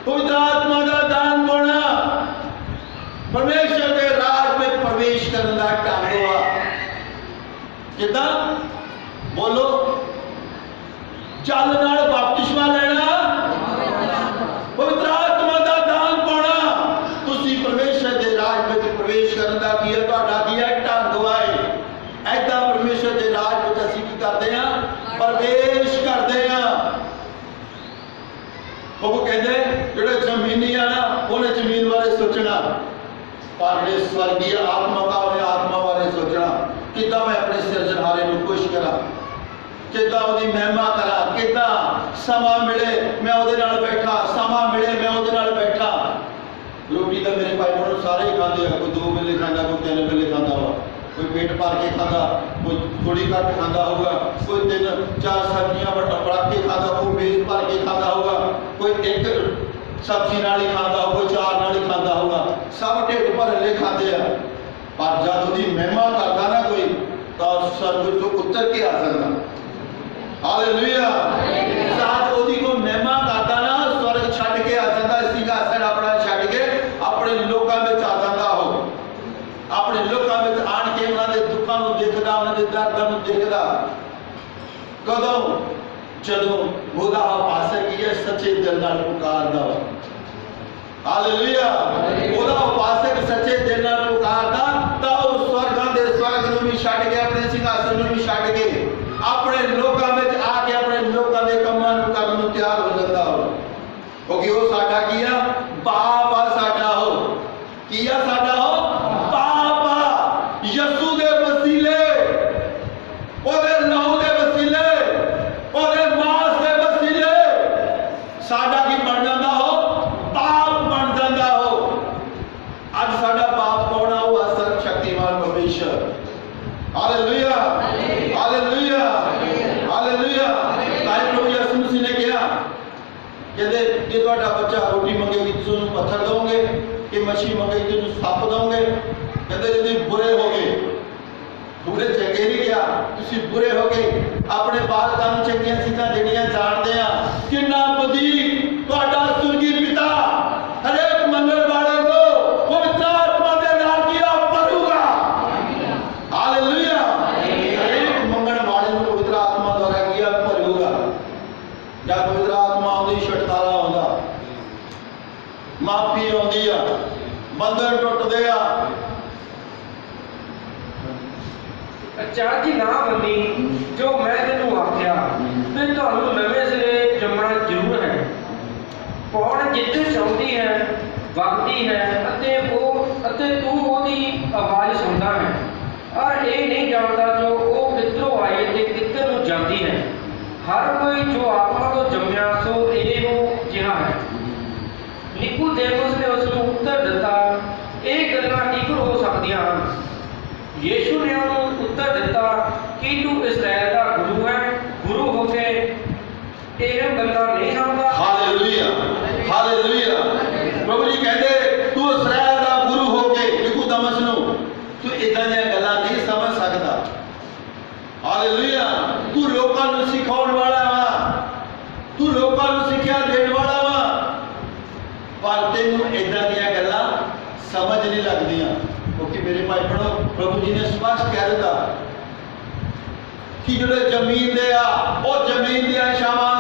पवित्र आत्मा दा दान पाउणा, परमेश्वर के राज में प्रवेश करने का ढंग आ। किद्दां? बोलो। ਚੱਲ ਨਾਲ ਬਪਤਿਸਮਾ ਲੈਣਾ, ਪਵਿੱਤਰ ਆਤਮਾ ਦਾ ਦਾਨ ਪਾਉਣਾ। ਤੁਸੀਂ ਪਰਮੇਸ਼ਰ ਦੇ ਰਾਜ ਵਿੱਚ ਪ੍ਰਵੇਸ਼ ਕਰਨ ਦਾ ਕੀ ਹੈ, ਤੁਹਾਡਾ ਕੀ ਹੈ, ਢੰਗ ਹੈ। ਐਦਾਂ ਪਰਮੇਸ਼ਰ ਦੇ ਰਾਜ ਵਿੱਚ ਅਸੀਂ ਕੀ ਕਰਦੇ ਹਾਂ, ਪ੍ਰਵੇਸ਼ ਕਰਦੇ ਹਾਂ। ਉਹ ਕਹਿੰਦੇ ਜਿਹੜੇ ਜ਼ਮੀਨੀ ਆ ਨਾ ਉਹਨੇ ਜ਼ਮੀਨ ਬਾਰੇ ਸੋਚਣਾ, ਪਰ ਜਿਹੜੇ ਸਵਰਗੀ ਆਤਮਾ ਦਾ ਉਹਨੇ ਆਤਮਾ ਬਾਰੇ ਸੋਚਣਾ। ਕਿੱਦਾਂ ਮੈਂ ਆਪਣੇ ਸਿਰਜਣਹਾਰੇ ਨੂੰ ਖੁਸ਼ ਕਰਾਂ, ਕਿੱਦਾਂ ਉਹਦੀ ਮਹਿਮਾ ਕਰਾਂ, ਕਿੱਦਾਂ ਸਮਾਂ ਮਿਲੇ ਮੈਂ ਉਹਦੇ ਨਾਲ ਬੈਠਾ, ਸਮਾਂ ਮਿਲੇ ਮੈਂ ਉਹਦੇ ਨਾਲ ਬੈਠਾ। ਰੋਟੀ ਤਾਂ ਮੇਰੇ ਭਾਈ ਬਹਿਣ ਸਾਰੇ ਹੀ ਖਾਂਦੇ ਆ, ਕੋਈ 2 ਵੇਲੇ ਖਾਂਦਾ, ਕੋਈ 3 ਵੇਲੇ ਖਾਂਦਾ ਵਾ, ਕੋਈ ਪੇਟ ਭਰ ਕੇ ਖਾਂਦਾ, ਕੋਈ ਥੋੜੀ ਘੱਟ ਖਾਂਦਾ ਹੋਊਗਾ, ਕੋਈ 3-4 ਸਬਜ਼ੀਆਂ ਬੜਾ ਕੇ ਖਾਂਦਾ, ਕੋਈ ਮੇਜ਼ ਭਰ ਕੇ ਖਾਂਦਾ ਹੋਊਗਾ, ਕੋਈ 1 ਸਬਜ਼ੀ ਨਾਲ ਹੀ ਖਾਂਦਾ ਹੋਊਗਾ, ਕੋਈ 4 ਨਾਲ ਹੀ ਖਾਂਦਾ ਹੋਊਗਾ। ਸਭ ਢਿੱਡ ਭਰਲੇ ਖਾਂਦੇ ਆ, ਪਰ ਜਦ ਉਹਦੀ ਮਹਿਮਾ ਕਰਦਾ ਨਾ ਕੋਈ, ਤਾਂ ਸਰਗ ਤੋਂ ਉਤਰ ਕੇ ਆ ਸਕਦਾ। ਹਾਲੇਲੂਇਆ। ਜਦ ਉਹਦੀ ਕੋਈ ਮਹਿਮਾ ਕਰਦਾ ਨਾ, ਸਵਰਗ ਛੱਡ ਕੇ ਆ ਜਾਂਦਾ, ਸਿੰਘਾਸਣ ਆਪਣਾ ਛੱਡ ਕੇ ਆਪਣੇ ਲੋਕਾਂ ਵਿੱਚ ਆ ਜਾਂਦਾ। ਉਹ ਆਪਣੇ ਲੋਕਾਂ ਵਿੱਚ ਆਣ ਕੇ ਉਹਨਾਂ ਦੇ ਦੁੱਖਾਂ ਨੂੰ ਦੇਖਦਾ, ਉਹਨਾਂ ਦੇ ਦਰਦਾਂ ਨੂੰ ਦੇਖਦਾ। ਕਦੋਂ? ਜਦੋਂ ਉਹਦਾ ਉਪਾਸਕ ਕੀ ਹੈ, ਸੱਚੇ ਦਿਲ ਨਾਲ ਪੁਕਾਰਦਾ ਵਾ। ਹਾਲੇਲੂਇਆ। ਉਹਦਾ ਉਪਾਸਕ ਸੱਚੇ ਦਿਲ ਨਾਲ ਪੁਕਾਰਦਾ ਤਾਂ ਉਹ ਸਵਰਗਾਂ ਦੇ ਸਵਰਗ ਨੂੰ ਵੀ ਛੱਡ ਕੇ, ਆਪਣੇ ਸਿੰਘਾਸਣ ਨੂੰ ਵੀ ਛੱਡ ਕੇ ਆਪਣੇ ਲੋਕਾਂ ਵਿੱਚ ਆ ਕੇ ਆਪਣੇ ਲੋਕਾਂ ਦੇ ਕੰਮਾਂ ਨੂੰ ਕਰਨ ਨੂੰ ਤਿਆਰ ਹੋ ਜਾਂਦਾ। ਕਿਉਂਕਿ ਉਹ ਸਾਡਾ ਕੀ ਆ, ਬਾਪ ਆ ਸਾਡਾ। ਉਹ ਕੀ ਆ ਸਾਡਾ, ਉਹ ਬਾਪ ਆ। ਯਿਸੂ ਦੇ ਵਸੀਲੇ, ਉਹਦੇ ਨਾਮ ਦੇ ਵਸੀਲੇ, ਉਹਦੇ ਮਾਸ ਦੇ ਵਸੀਲੇ ਸਾਡਾ ਕੀ ਬਣ ਜਾਂਦਾ, ਉਹ ਬਾਪ ਬਣ ਜਾਂਦਾ। ਉਹ ਅੱਜ ਸਾਡਾ ਬਾਪ ਕੌਣ ਆ, ਉਹ ਸਰਵ ਸ਼ਕਤੀਮਾਨ ਪਰਮੇਸ਼ਰ। Hallelujah, hallelujah, hallelujah. ਤਾਂ ਪ੍ਰਭੂ ਯਿਸੂ ਮਸੀਹ ਨੇ ਕਿਹਾ, ਕਹਿੰਦੇ ਜੇ ਤੁਹਾਡਾ ਬੱਚਾ ਰੋਟੀ ਮੰਗੇਗੀ ਤੁਸੀਂ ਉਹਨੂੰ ਪੱਥਰ ਦੋਗੇ, ਕਿ ਮੱਛੀ ਮੰਗੇਗੀ ਤੁਸੀਂ ਸੱਪ ਦੋਗੇ। ਕਹਿੰਦੇ ਜੇ ਤੁਸੀਂ ਬੁਰੇ ਹੋ ਗਏ, ਬੁਰੇ ਚੰਗੇ ਨਹੀਂ ਕਿਹਾ, ਤੁਸੀਂ ਬੁਰੇ ਹੋ ਗਏ, ਆਪਣੇ ਬਾਲਕਾਂ ਨੂੰ ਚੰਗੀਆਂ ਚੀਜ਼ਾਂ ਜਿਹੜੀਆਂ ਜਾਣਦੇ ਆ। ਕਿੰਨਾ ਵਧੀਆ ਤੁਹਾਡਾ ਸੁਰਗੀ ਪਿਤਾ ਹਰੇਕ ਮੰਗਣ ਵਾਲੇ ਨੂੰ ਪਵਿੱਤਰ ਆਤਮਾ ਦੇ ਨਾਲ ਕੀਆ ਭਰੂਗਾ। ਹਾਲੇਲੂਇਆ। ਹਰੇਕ ਮੰਗਣ ਵਾਲੇ ਨੂੰ ਪਵਿੱਤਰ ਆਤਮਾ ਦੁਆਰਾ ਕੀਆ ਭਰੂਗਾ। ਜਦ ਪਵਿੱਤਰ ਆਤਮਾ ਆਉਂਦੀ, ਛੁਟਕਾਰਾ ਆਉਂਦਾ, ਮਾਫੀ ਆਉਂਦੀ ਆ, ਬੰਧਨ ਟੁੱਟਦੇ ਆ। ਚੱਜ ਨਾ ਮੰਨੀ ਜੋ ਮੈਂ ਤੈਨੂੰ ਆਖਿਆ, ਤੇ ਤੁਹਾਨੂੰ ਨਵੇਂ ਸਿਰੇ ਜੰਮਣਾ ਜ਼ਰੂਰ ਹੈ। ਪੌਣ ਜਿੱਥੇ ਚਾਹੁੰਦੀ ਹੈ ਵਗਦੀ ਹੈ, ਅਤੇ ਤੂੰ ਉਹਦੀ ਆਵਾਜ਼ ਸੁਣਦਾ ਹੈ, ਪਰ ਇਹ ਨਹੀਂ ਜਾਣਦਾ ਜੋ ਉਹ ਕਿੱਧਰੋਂ ਆਈ ਤੇ ਕਿੱਧਰ ਨੂੰ ਜਾਂਦੀ ਹੈ। ਹਰ ਕੋਈ ਜੋ ਆਤਮਾ ਤੋਂ ਜੰਮਿਆ ਸੋ ਇਹੋ ਜਿਹਾ ਹੈ। ਨਿਕੋਦੇਮਸ ਨੇ ਉਸ ਨੂੰ ਉੱਤਰ ਦਿੱਤਾ, ਇਹ ਗੱਲਾਂ ਕਿੱਧਰ ਹੋ ਸਕਦੀਆਂ ਹਨ? ਯੀਸ਼ੂ ਨੇ ਉਹਨੂੰ ਉੱਤਰ ਦਿੱਤਾ ਕਿ ਤੂੰ ਇਸਰਾਇਲ ਦਾ ਗੁਰੂ ਹੈ, ਗੁਰੂ ਹੋ ਕੇ ਇਹ ਗੱਲਾਂ ਨਹੀਂ ਸਮਝਦਾ। Hallelujah, hallelujah. ਪ੍ਰਭੂ ਜੀ ਕਹਿੰਦੇ ਤੂੰ ਇਸਰਾਇਲ ਦਾ ਗੁਰੂ ਹੋ ਕੇ ਨਿਕੋਦੇਮਸ ਨੂੰ ਤੂੰ ਇਦਾਂ ਦੀਆਂ ਗੱਲਾਂ ਨਹੀਂ ਸਮਝ ਸਕਦਾ। ਹਾਲੇਲੂਇਆ। ਤੂੰ ਲੋਕਾਂ ਨੂੰ ਸਿਖਾਉਣ ਵਾਲਾ ਵਾ, ਤੂੰ ਲੋਕਾਂ ਨੂੰ ਸਿੱਖਿਆ ਦੇਣ ਵਾਲਾ ਵਾ, ਪਰ ਤੈਨੂੰ ਇਦਾਂ ਦੀਆਂ ਗੱਲਾਂ ਸਮਝ ਨਹੀਂ ਲੱਗਦੀਆਂ। ਕਿਉਂਕਿ ਮੇਰੇ ਭਾਈ ਭੈਣੋ, ਪ੍ਰਭੂ ਜੀ ਨੇ ਸਪਸ਼ਟ ਕਹਿ ਦਿੱਤਾ ਕਿ ਜਿਹੜੇ ਜ਼ਮੀਨ ਦੇ ਆ, ਉਹ ਜ਼ਮੀਨ ਦੀਆਂ ਇਛਾਵਾਂ